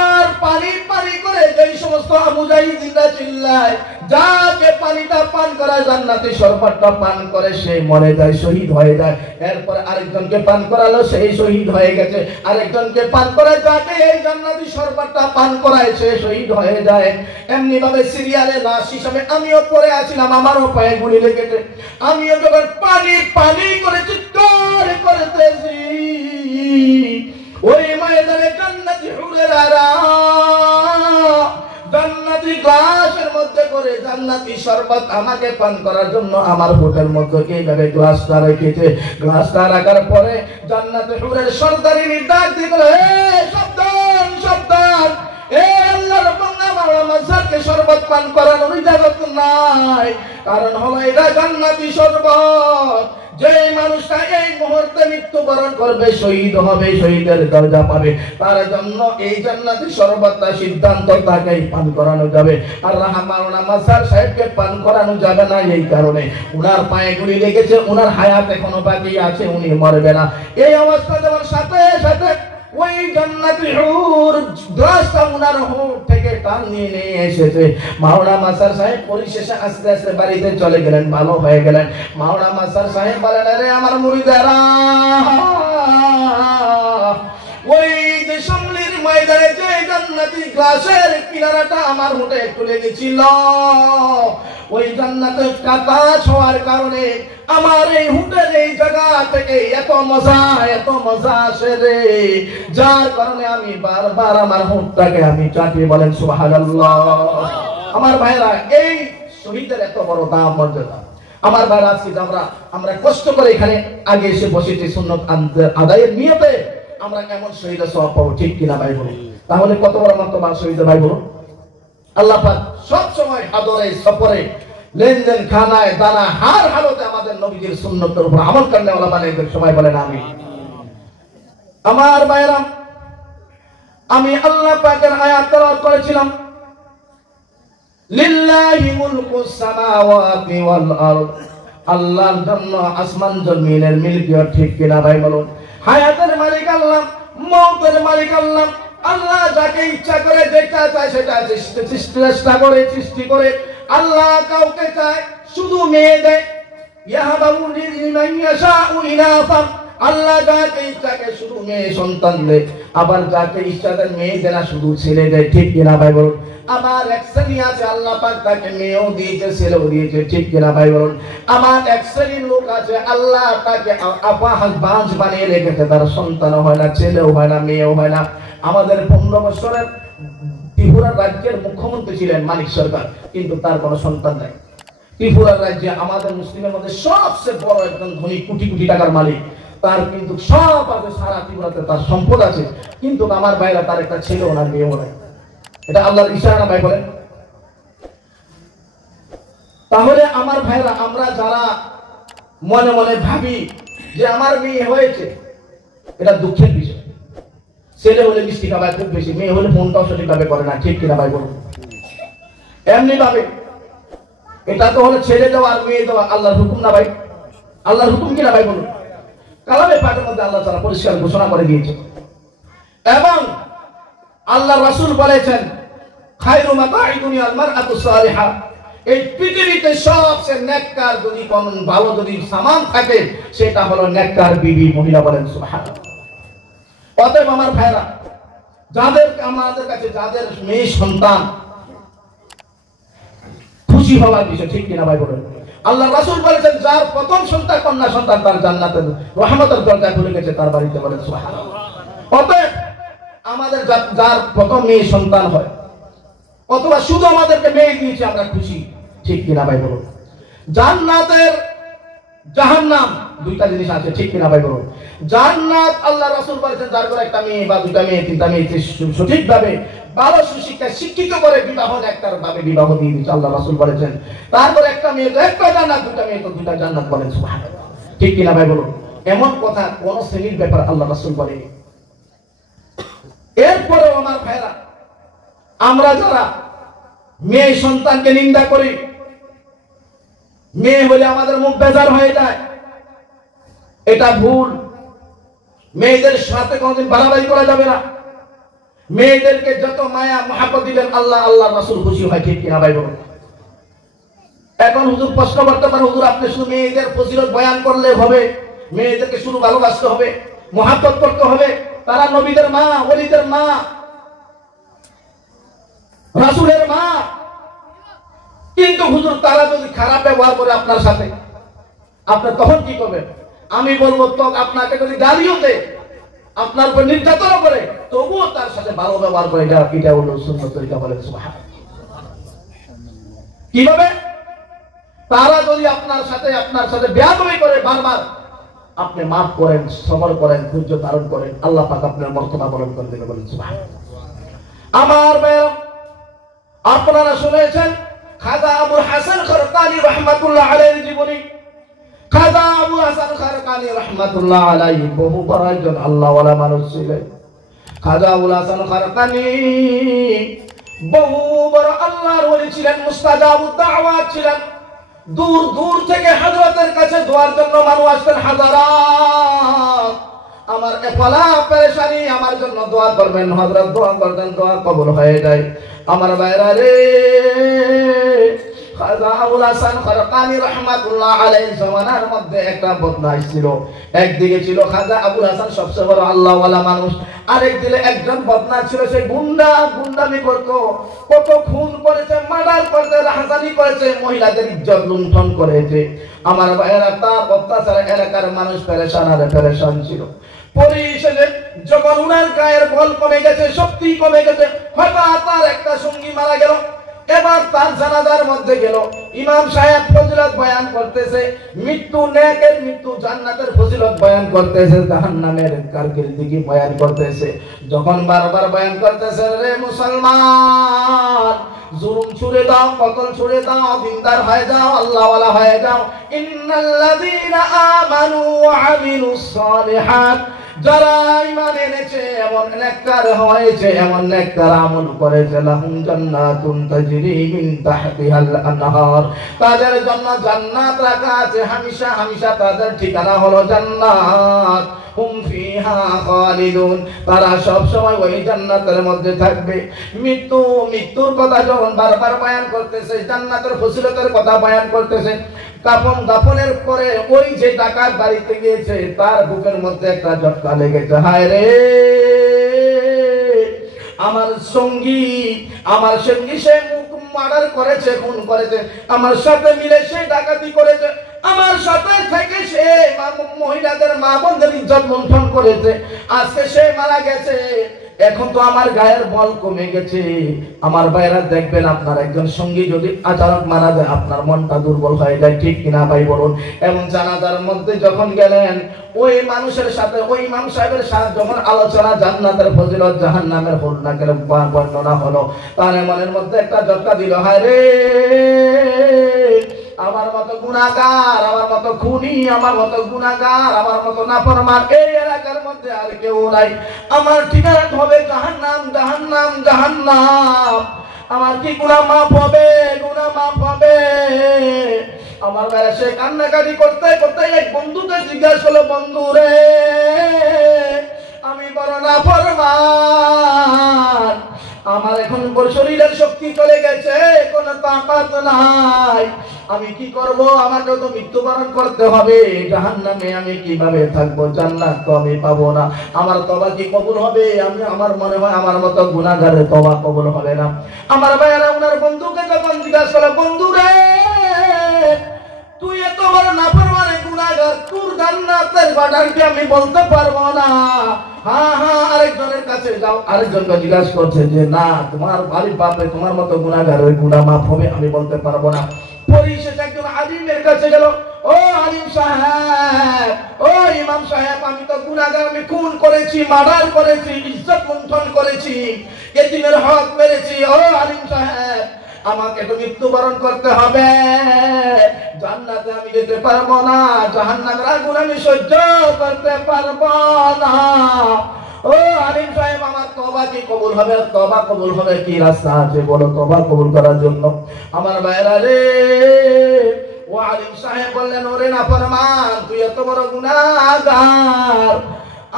আর পানি পানি করে যেই সমস্ত মুজাহিদিনরা চিল্লায়, যাকে পানিটা পান করা জান্নাতি শরবতটা পান করে সে মরে যায়, শহীদ হয়ে যায়। এরপর আরেকজনকে পান করালো, সেই শহীদ হয়ে গেছে। আরেকজনকে পান করায়, যাকে এই জান্নাতি শরবতটা পান করায় সে শহীদ হয়ে যায়। এমনি ভাবে সিরিয়ালে লাশ হিসাবে আমিও পড়ে আছিলাম, আমারও পায়ে গুলি লেগেছে। আমিও যখন পানি পানি করে চিৎকার করতেছি, ওই ময়দানে জান্নাতি হুরেরা জান্নাতি গ্লাসের মধ্যে করে জান্নাতি শরবত আমাকে পান করার জন্য আমার হোটেল মধ্যে এইভাবে গ্লাসটা রেখেছে। গ্লাসটা রাখার পরে জান্নাতি হুরের সর্দারিনী ডাক দিয়ে বলে, সাবধান সাবধান, আল্লাহর বান্দা মাওলানা মানসারকে শরবত পান করানোর ইজাজত নাই, কারণ হলো এটা জান্নাতি শরবত। যে মানুষটা এই মুহূর্তে মৃত্যুবরণ করবে, শহীদ হবে, শহীদের দরজা পাবে, তার জন্য এই জান্নাতি শরবতটা সিদ্ধান্ত তাকেই পান করানো যাবে। আর মাওলানা মানসার সাহেবকে পান করানো যাবে না, এই কারণে উনার পায়ে গুলি লেগেছে, উনার হায়াত এখনো বাকি আছে, উনি মরবে না। এই অবস্থা দেওয়ার সাথে সাথে ওই জান্নাতি হুর গ্লাসটা উনার হোঁট থেকে টান নিয়ে নিয়ে এসেছে। মাওলানা মাসার সাহেব পরিশেষে আস্তে আস্তে বাড়িতে চলে গেলেন, ভালো হয়ে গেলেন। মাওলানা মাসার সাহেব বলেন, আরে আমার মুরিদেরা, ওই যে সামনের ময়দানে যে জান্নাতি গ্লাসের কিনারাটা আমার হোঁটে একটু লেগেছিল, ওই জান্নাতের কাটা ছোঁয়ার কারণে আমার এই হোটেল এই জায়গা থেকে এত মজা আসে রে, যার কারণে আমি বারবার আমার হোঁটটাকে আমি চাটিয়ে, বলেন সুবহানাল্লাহ। আমার ভাইরা, এই শহীদের এত বড় দাম মর্যাদা। আমার ভাইরা, আজকে আমরা কষ্ট করে এখানে আগে এসে বসেছি সুন্নত আদায়ের নিয়তে, আমরা কেমন শহীদের সওয়াব পাবো, ঠিক কিনা ভাই বলুন? তাহলে কত বড় মর্তবা শহীদের, ভাই বলুন? আল্লাহ পাক সব সময় আদরে সফরে লেনদেন খানায় দানা হার হালতে আমাদের নবীজির সুন্নতের উপর আমল করনে ওয়ালা বানাইবেন, সবাই বলেন আমিন। আমার ভাইরা, আমি আল্লাহ পাকের আয়াত তেলাওয়াত করেছিলাম, লিল্লাহি মুলকুস সামাওয়াতি ওয়াল আরদ, আল্লাহর জন্য আসমান জমিনের মিলকিয়ত, ঠিক কিনা ভাই বলুন? হায়াতের মালিক আল্লাহ, মওতের মালিক আল্লাহ। আল্লাহ যাকে ইচ্ছা করে যেটা চায় সেটা চেষ্টা করে সৃষ্টি করে। আল্লাহ কাউকে চায় শুধু মেয়ে দেয়, ইয়াহাবু লিমান ইয়াশাউ ইনাফা, আল্লাহ যাকে ইচ্ছাকে শুধু মেয়ে সন্তান দেয়, আবার যাকে ইচ্ছা দেয় মেয়ে দেয় না, শুধু ছেলে দেয়, ঠিক কিনা ভাই বলুন? আমার এক শ্রেণী আছে আল্লাহ পাক তাকে মেয়েও দিয়েছে, ছেলেও দিয়েছে, ঠিক কিনা ভাই বলুন? আমার এক শ্রেণীর লোক আছে আল্লাহ তাকে আপাহাস বাঁশ বানিয়ে রেখেছে, তার সন্তানও হয় না, ছেলেও হয় না, মেয়েও হয় না। আমাদের 15 বছরের ত্রিপুরা রাজ্যের মুখ্যমন্ত্রী ছিলেন মানিক সরকার, কিন্তু তার কোনো সন্তান নাই। ত্রিপুরা রাজ্যে আমাদের মুসলিমের মধ্যে সবচেয়ে বড় একজন ধনী, কোটি কোটি টাকার মালিক, তার কিন্তু সব আছে, সারা ত্রিপুরাতে তার সম্পদ আছে, কিন্তু আমার ভাইরা তার একটা ছেলে ওনার মেয়েও নাই। এটা আল্লাহর ইশারা না ভাই বলেন? তাহলে আমার ভাইরা, আমরা যারা মনে মনে ভাবি যে আমার মেয়ে হয়েছে, এটা দুঃখের বিষয়। ছেলে হলে মিষ্টি খাবার খুব বেশি, মেয়ে হলে ফোনটাও সঠিকভাবে করে না, ঠিক কিনা ভাই বলুন? এমনি ভাবে এটা তো হলো ছেলে দেওয়া আর মেয়ে দেওয়া আল্লাহর হুকুম না ভাই? আল্লাহর হুকুম কিনা ভাই বলুন? কালামে পাকের মধ্যে আল্লাহ তাআলা পরিষ্কার ঘোষণা করে দিয়েছে এবং আল্লাহ রাসূল বলেছেন খায়রু মাতাঈ দুনিয়াল মারআতু সালিহা, এই পৃথিবীতে সবচেয়ে নেককার যদি কোন ভালো যদি সামান থাকে সেটা হলো নেককার বিবি, মহিলা। বলেন সুবহানাল্লাহ। অতএব আমার ভাইরা, যাদের আমাদের কাছে যাদের মেয়ে সন্তান খুশি হওয়ার বিষয়, ঠিক কিনা ভাই বলেন? আল্লাহ রাসূল বলেছেন যার প্রথম সন্তান কন্যা সন্তান তার জান্নাতের রহমতের দরজা খুলে গেছে তার বাড়িতে। বলেন সুবহানাল্লাহ। অতএব আমাদের যার প্রথম মেয়ে সন্তান হয় অথবা শুধু আমাদেরকে মেয়ে দিয়েছে আমরা খুশি, ঠিক কিনা ভাই বলুন? জান্নাতের জাহান্নাম দুইটা জিনিস আছে, ঠিক কিনা ভাই বলুন? জান্নাত আল্লাহ রাসূল বলেছেন যার ঘরে একটা মেয়ে বা দুইটা মেয়ে তিনটা মেয়ে সঠিকভাবে ভালো সুশিক্ষা শিক্ষিত করে বিবাহ একটার ভাবে বিবাহ দিয়ে দিচ্ছে আল্লাহ রাসূল বলেছেন। তারপরে একটা মেয়ে তো একটা জান্নাত, দুইটা মেয়ে তো দুইটা জান্নাত। বলেন সুবহানাল্লাহ। ঠিক কিনা ভাই বলুন? এমন কথা কোন শ্রেণীর ব্যাপার আল্লাহ রাসূল বলেনি। এরপরেও আমার ভাইরা, আমরা যারা মেয়ে সন্তানকে নিন্দা করি, মেয়ে হলে আমাদের মুখ বেজার হয়ে যায়, এটা ভুল। মেয়েদের সাথে কোনদিন বাড়াবাড়ি করা যাবে না। মেয়েদেরকে যত মায়া মহব্বত দিবেন আল্লাহ আল্লাহ রাসূল খুশি হয়, ঠিক কিনা ভাই বলুন? এখন হুজুর প্রশ্ন করতে পারে, হুজুর আপনি শুধু মেয়েদের ফজিলত বয়ান করলে হবে? মেয়েদেরকে শুধু ভালোবাসতে হবে, মহব্বত করতে হবে? তারা নবীদের মা, ওলিদের মা, রাসূলের মা। কিন্তু হুজুর তারা যদি খারাপ ব্যবহার করে আপনার সাথে, আপনি তখন কি করবেন? আমি বলবো তো আপনাকে যদি গালিও দেয়, আপনার উপর নির্যাতন করে, তবুও তার সাথে ভালো ব্যবহার করে, এটা হলো সুন্নাত তরিকা। বলেন সুবহানাল্লাহ। কিভাবে? তারা যদি আপনার সাথে বেয়াদবি করে বারবার, আপনি মাফ করেন, সবর করেন, ধৈর্য ধারণ করেন, আল্লাহ পাক আপনার মর্তবা বরণ করে দেবে। বলেন সুবহানাল্লাহ। আমার ভাইরা, আপনারা শুনেছেন খাজা আবুল হাসান খারকানী রাহমাতুল্লাহ আলাইহির জীবনী। খাজা আবুল হাসান খারকানী রাহমাতুল্লাহ আলাইহি বহু বড় একজন আল্লাহওয়ালা মানুষ ছিলেন। খাজা আবুল হাসান খারকানী বহু বড় আল্লাহর ওলি ছিলেন, মুস্তাজাবুদ দাওয়াত ছিলেন। দূর দূর থেকে হযরতের কাছে দোয়ার জন্য মানুষ আসতেন হাজারাত। আমার এফলা পেরেশানি, আমার জন্য দোয়া করবেন। হযরত দোয়া করতেন, দোয়া কবুল হয়ে যায়। আমার ভাইরা রে, খাজা আবুল হাসান খারকানী রাহমাতুল্লাহ আলাইহির জামানার মধ্যে একটা বদমাইশ ছিল। একদিকে ছিল খাজা আবুল হাসান সবচেয়ে বড় আল্লাহওয়ালা মানুষ, আরেকদিকে একজন বদমাইশ ছিল, সে গুন্ডামি করত, কত খুন করেছে, মার্ডার করেছে, রাহাজানি করেছে, মহিলাদের ইজ্জত লুণ্ঠন করেছে। আমার ভাইরা, তার অত্যাচারে এলাকার মানুষ পেরেশান ছিল। পরিশেষে যখন উনার গায়ের বল কমে গেছে, শক্তি কমে গেছে, হঠাৎ তার একটা সঙ্গী মারা গেল। এবার তার জানাজার মধ্যে গেল, ইমাম সাহেব ফজিলত বয়ান করতেছে, মৃত্যু নেকের মৃত্যু, জান্নাতের ফজিলত বয়ান করতেছে, জাহান্নামের কারকির্দি বয়ান করতেছে। যখন বারবার বয়ান করতেছে, রে মুসলমান, জুলুম ছুড়ে দাও, কতল ছুড়ে দাও, দিনদার হয়ে যাও, আল্লাহওয়ালা হয়ে যাও। ইন্নাল্লাযীনা আমানু ওয়া আমিলুস সালিহাত, যারা ঈমান এনেছে, এমন নেককার হয়েছে, এমন নেককার আমল করেছে, লাহুম জান্নাতুন তাজরি মিন তাহতিহাল আনহার, তাদের জন্য জান্নাত রাখা আছে, হামেশা হামেশা তাদের ঠিকানা হলো জান্নাত। হুম ফিহা খালিদুন, তারা সব সময় ওই জান্নাতের মধ্যে থাকবে। মৃত্যুর কথা যখন বারবার বয়ান করতেছে, জান্নাতের ফজিলতের কথা বয়ান করতেছে, দাফনের পরে ওই যে ডাকাত বাড়িতে গিয়েছে, তার বুকের মধ্যে একটা ঝটকা লেগেছে। হায় রে, আমার সঙ্গী সে মার্ডার করেছে, খুন করেছে, আমার সাথে মিলে সে ডাকাতি করেছে, আমার সাথে থেকে সে মহিলাদের মা বোনদের ইজ্জত লুণ্ঠন করেছে, আজকে সে মারা গেছে। এখন তো আমার গায়ের বল কমে গেছে। আমার ভাইরা, দেখবেন আপনার একজন সঙ্গী যদি আচানক মারা যায়, আপনার মনটা দুর্বল হয়ে যায়, ঠিক কিনা ভাই বলুন? এবং জানাজার মধ্যে যখন গেলেন, ওই মানুষের সাথে, ওই ইমাম সাহেবের সাথে যখন আলোচনা, জান্নাতের ফজিলত, জাহান্নামের হলনাকের বর্ণনা হলো, তার মনের মধ্যে একটা ঝটকা দিল। হায় রে, আমার মতো গুনাহগার, আমার মতো খুনি, আমার মতো গুনাহগার, আমার মতো নাফরমান এই এলাকার মধ্যে আর কেউ নাই। আমার ঠিকানা হবে জাহান্নাম, জাহান্নাম, জাহান্নাম। আমার কি গুনাহ মাফ হবে? গুনাহ মাফ হবে? আমার ভাই সে কান্নাকাটি করতে করতে এক বন্ধুকে জিজ্ঞাসা করলো, বন্ধু রে আমি বড় নাফরমান, আমার এখন শরীরের শক্তি চলে গেছে, কোনো তাকাত নাই, আমি কি করব? আমাকে তো মৃত্যুবরণ করতে হবে, জাহান্নামে আমি কিভাবে থাকবো? জান্নাত তো আমি পাবো না, আমার তওবা কি কবুল হবে? আমার মনে হয় আমার মতো গুনাহগারের তওবা কবুল হবে না। আমার ভাইয়েরা ওনার বন্ধুকে যখন জিজ্ঞাসা করে, বন্ধু রে তুই এত বড় নাফরমান গুনাহগার, তোর জান্নাতের বাড়ি কি আমি বলতে পারবো না? হ্যাঁ হ্যাঁ, আরেকজনের কাছে যাও। আরেকজনকে জিজ্ঞাসা করছে যে না, তোমার বাড়ির বাপে তোমার মতো গুনাহগারের গুনাহ মাফ হবে আমি বলতে পারবো না। পরিশেষে একজন আলিমের কাছে গেল, ও আলিম সাহেব, ও ইমাম সাহেব, আমি তো গুনাহগার, আমি খুন করেছি, মার্ডার করেছি, ইজ্জত লুণ্ঠন করেছি, এতিমের হক মেরেছি। ও আলিম সাহেব, আমাকে তো মৃত্যুবরণ করতে হবে, জান্নাতে আমি যেতে পারবো না, জাহান্নামের আগুন আমি সহ্য করতে পারবো না। ও আলিম সাহেব, আমার তওবা কি কবুল হবে? তওবা কবুল হবে কি রাস্তা আছে বলো তওবা কবুল করার জন্য? আমার ভাইরা রে, ও আলিম সাহেব বললেন, ওরে নাফরমান, তুই এত বড় গুনাহগার,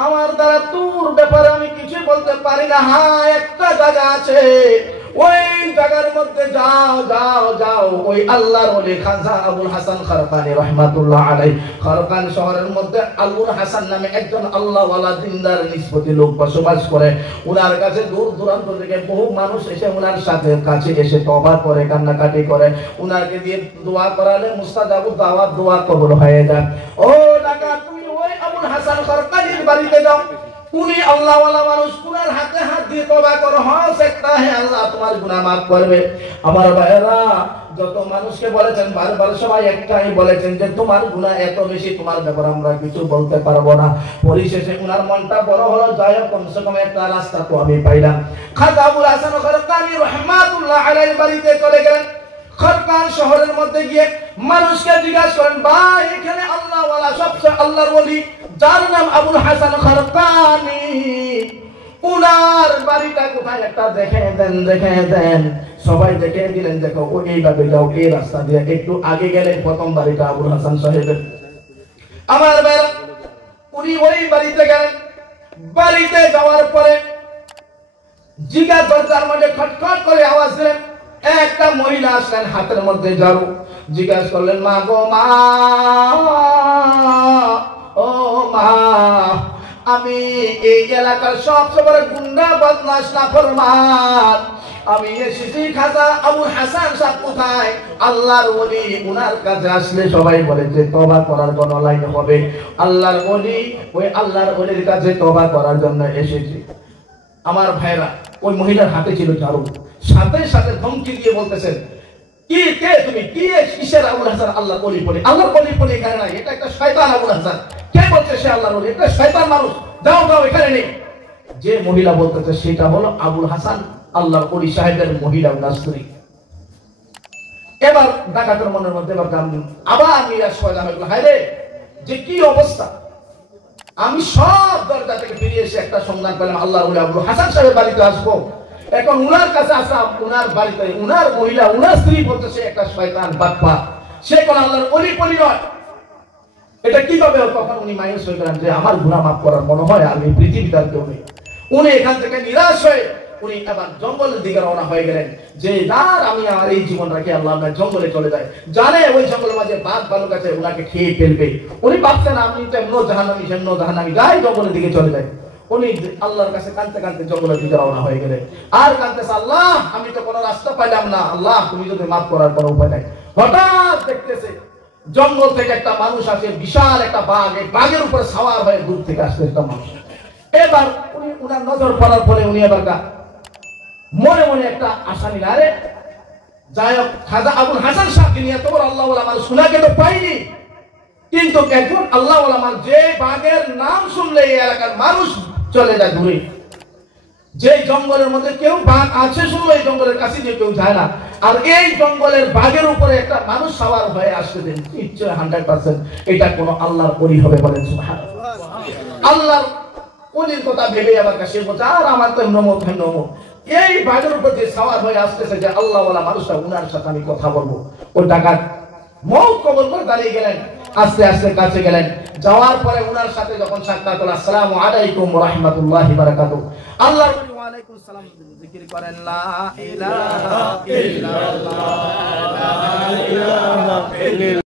আমার দ্বারা তোর ব্যাপারে আমি কিছু বলতে পারি না। হ্যাঁ, একটা জায়গা আছে, ওই জায়গার মধ্যে যাও যাও যাও, ওই আল্লাহর ওলি খাজা আবুল হাসান খারকানি রাহমাতুল্লাহ আলাইহি, খারকান শহরের মধ্যে আবুল হাসান নামে একজন আল্লাহওয়ালা দিনদার নিষ্পতি লোক বসবাস করে। উনার কাছে দূর দূরান্ত থেকে বহু মানুষ এসে উনার সাথে কাছে এসে তওবা করে, কান্নাকাটি করে, উনাকে দিয়ে দোয়া করালে মুস্তাজাবুদ দাওয়াত, দোয়া কবুল হয়ে যায়। ও টাকা, তুমি ওই আবুল হাসান খারকানির বাড়িতে যাও, উনি আল্লাহওয়ালা মানুষ, উনার হাতে হাত দিয়ে তওবা করো, হ্যাঁ সেটা হে আল্লাহ তোমার গুনাহ মাফ করবে। আমার ভাইয়েরা, যত মানুষকে বলেছেন বারবার সবাই একটাই বলেছেন যে তোমার গুনাহ এত বেশি, তোমার ব্যাপারে আমরা কিছু বলতে পারবো না। পরিশেষে উনার মনটা বড় হলো, যাই হোক কমসে কম একটা রাস্তা তো আমি পাইলাম। খাজা আবুল হাসান খারকানি রাহমাতুল্লাহ আলাইহির বাড়িতে চলে গেলেন। খারকান শহরের মধ্যে গিয়ে মানুষকে জিজ্ঞাসা করেন, ভাই এখানে আল্লাহওয়ালা সবচেয়ে আল্লাহর ওলি যার নাম আবুল হাসান খারকানি, উনার বাড়িটা কোথায় একটা দেখে দেন, দেখে দেন। সবাই দেখে দিলেন, দেখো ও এইভাবে যাও, এই রাস্তা দিয়ে একটু আগে গেলে প্রথম বাড়িটা আবুল হাসান সাহেবের। আমার ভাই, উনি ওই বাড়িতে গেলেন। বাড়িতে যাওয়ার পরে জিগা দরজার মধ্যে খটখট করে আওয়াজ দিলেন। একটা মহিলা আসলেন, হাতের মধ্যে ঝাড়ু। জিজ্ঞাসা করলেন, মা গো মা, ও মা, আমি এই এলাকার সবচেয়ে বড় গুন্ডা বদমাশ নাফরমান, আমি এসেছি, খাজা আবুল হাসান সাহেব কোথায়? আল্লাহর ওলি, উনার কাছে আসলে সবাই বলে যে তওবা করার কোন লাইন হবে, আল্লাহর ওলি, ওই আল্লাহর ওলির কাছে তওবা করার জন্য এসেছি। আমার ভাইরা, ওই মহিলার হাতে ছিল ঝাড়ু, সাথে সাথে ধমকি দিয়ে বলতেছেন, কি কে তুমি, কি কিসের আবুল হাসান আল্লাহর ওলি বলে? আল্লাহর ওলি বলে এখানে নাই, এটা একটা শয়তান আবুল হাসান। কে বলছে সে আল্লাহর ওলি? এটা শয়তান মানুষ, যাও যাও, এখানে নেই। যে মহিলা বলতেছে সেটা হলো আবুল হাসান আল্লাহর ওলি সাহেবের মহিলা, উনার স্ত্রী। এবার ডাকাতের মনের মধ্যে আবার নিরাশ হয়ে গেল, হায় রে, যে কি অবস্থা! আমি সব দরজা থেকে ফিরে এসে একটা সন্ধান পেলাম, আল্লাহর ওলি আবুল হাসান সাহেবের বাড়িতে আসবো, এখন উনার কাছে আসা, উনার বাড়িতে উনার মহিলা, উনার স্ত্রী বলতেছে একটা শয়তান বাপ্পা, সে কোন আল্লাহর ওলি বলি নয়। এটা কিভাবে? তখন উনি মাইনাস হয়ে গেলেন যে আমার গুনাহ মাফ করার মনে হয় আমি পৃথিবীতে আর কেউ নেই। উনি এখান থেকে নিরাশ হয়ে উনি আবার জঙ্গলের দিকে রওনা হয়ে গেলেন, যে আর আমি আমার এই জীবন রাখি, আল্লাহ জঙ্গলে চলে যায়। জানে ওই জঙ্গলের মাঝে বাঘ ভালুক আছে, ওনাকে খেয়ে ফেলবে। উনি ভাবছেন আমি তেমন জাহান্নামী, সেমন জাহান্নামী, যাই জঙ্গলের দিকে চলে যায়। উনি আল্লাহর কাছে কাঁদতে কাঁদতে জঙ্গলের দিকে রওনা হয়ে গেলেন। আর কাঁদতেছে, আল্লাহ আমি তো কোনো রাস্তা পাইলাম না, আল্লাহ তুমি যদি মাফ করার কোনো উপায় নাই। হঠাৎ দেখতেছে জঙ্গল থেকে একটা মানুষ আসে, বিশাল একটা বাঘ, এই বাঘের উপরে সাওয়ার হয়ে দূর থেকে আসছে একটা মানুষ। এবার উনি উনার নজর পড়ার পরে উনি এবার মনে মনে একটা আশা নিল, আরে যাই হোক, খাজা আবুল হাসান সাহেবকে নিয়ে তোমার আল্লাহওয়ালা মানুষ উনাকে তো পাইনি, কিন্তু একজন আল্লাহওয়ালা মানুষ, যে বাঘের নাম শুনলে এই এলাকার মানুষ চলে যায় দূরে, যে জঙ্গলের মধ্যে কেউ বাঘ আছে শুনলো এই জঙ্গলের কাছে যে কেউ যায় না, আর এই জঙ্গলের বাঘের উপরে একটা মানুষ সাওয়ার হয়ে আসতে দেন, নিশ্চয় 100% এটা কোন আল্লাহর ওলি হবে, বলেন সুবহানাল্লাহ। আল্লাহর ওলির কথা ভেবে আমার কাছে বলছে, আর আমার তো নমক নমক এই বাঘের উপর যে সাওয়ার হয়ে আসতেছে যে আল্লাহ ওয়ালা মানুষটা, উনার সাথে আমি কথা বলবো। ওই ডাকাত মৌত কবল করে দাঁড়িয়ে গেলেন, আস্তে আস্তে কাছে গেলেন, যাওয়ার পরে উনার সাথে যখন সাক্ষাৎ হলো, আসসালামু আলাইকুম ওয়া রাহমাতুল্লাহি ওয়া বারাকাতুহু, আল্লাহর ওলি ওয়া আলাইকুম সালাম জিকির করেন, লা ইলাহা ইল্লাল্লাহ লা ইলাহা ইল্লাল্লাহ।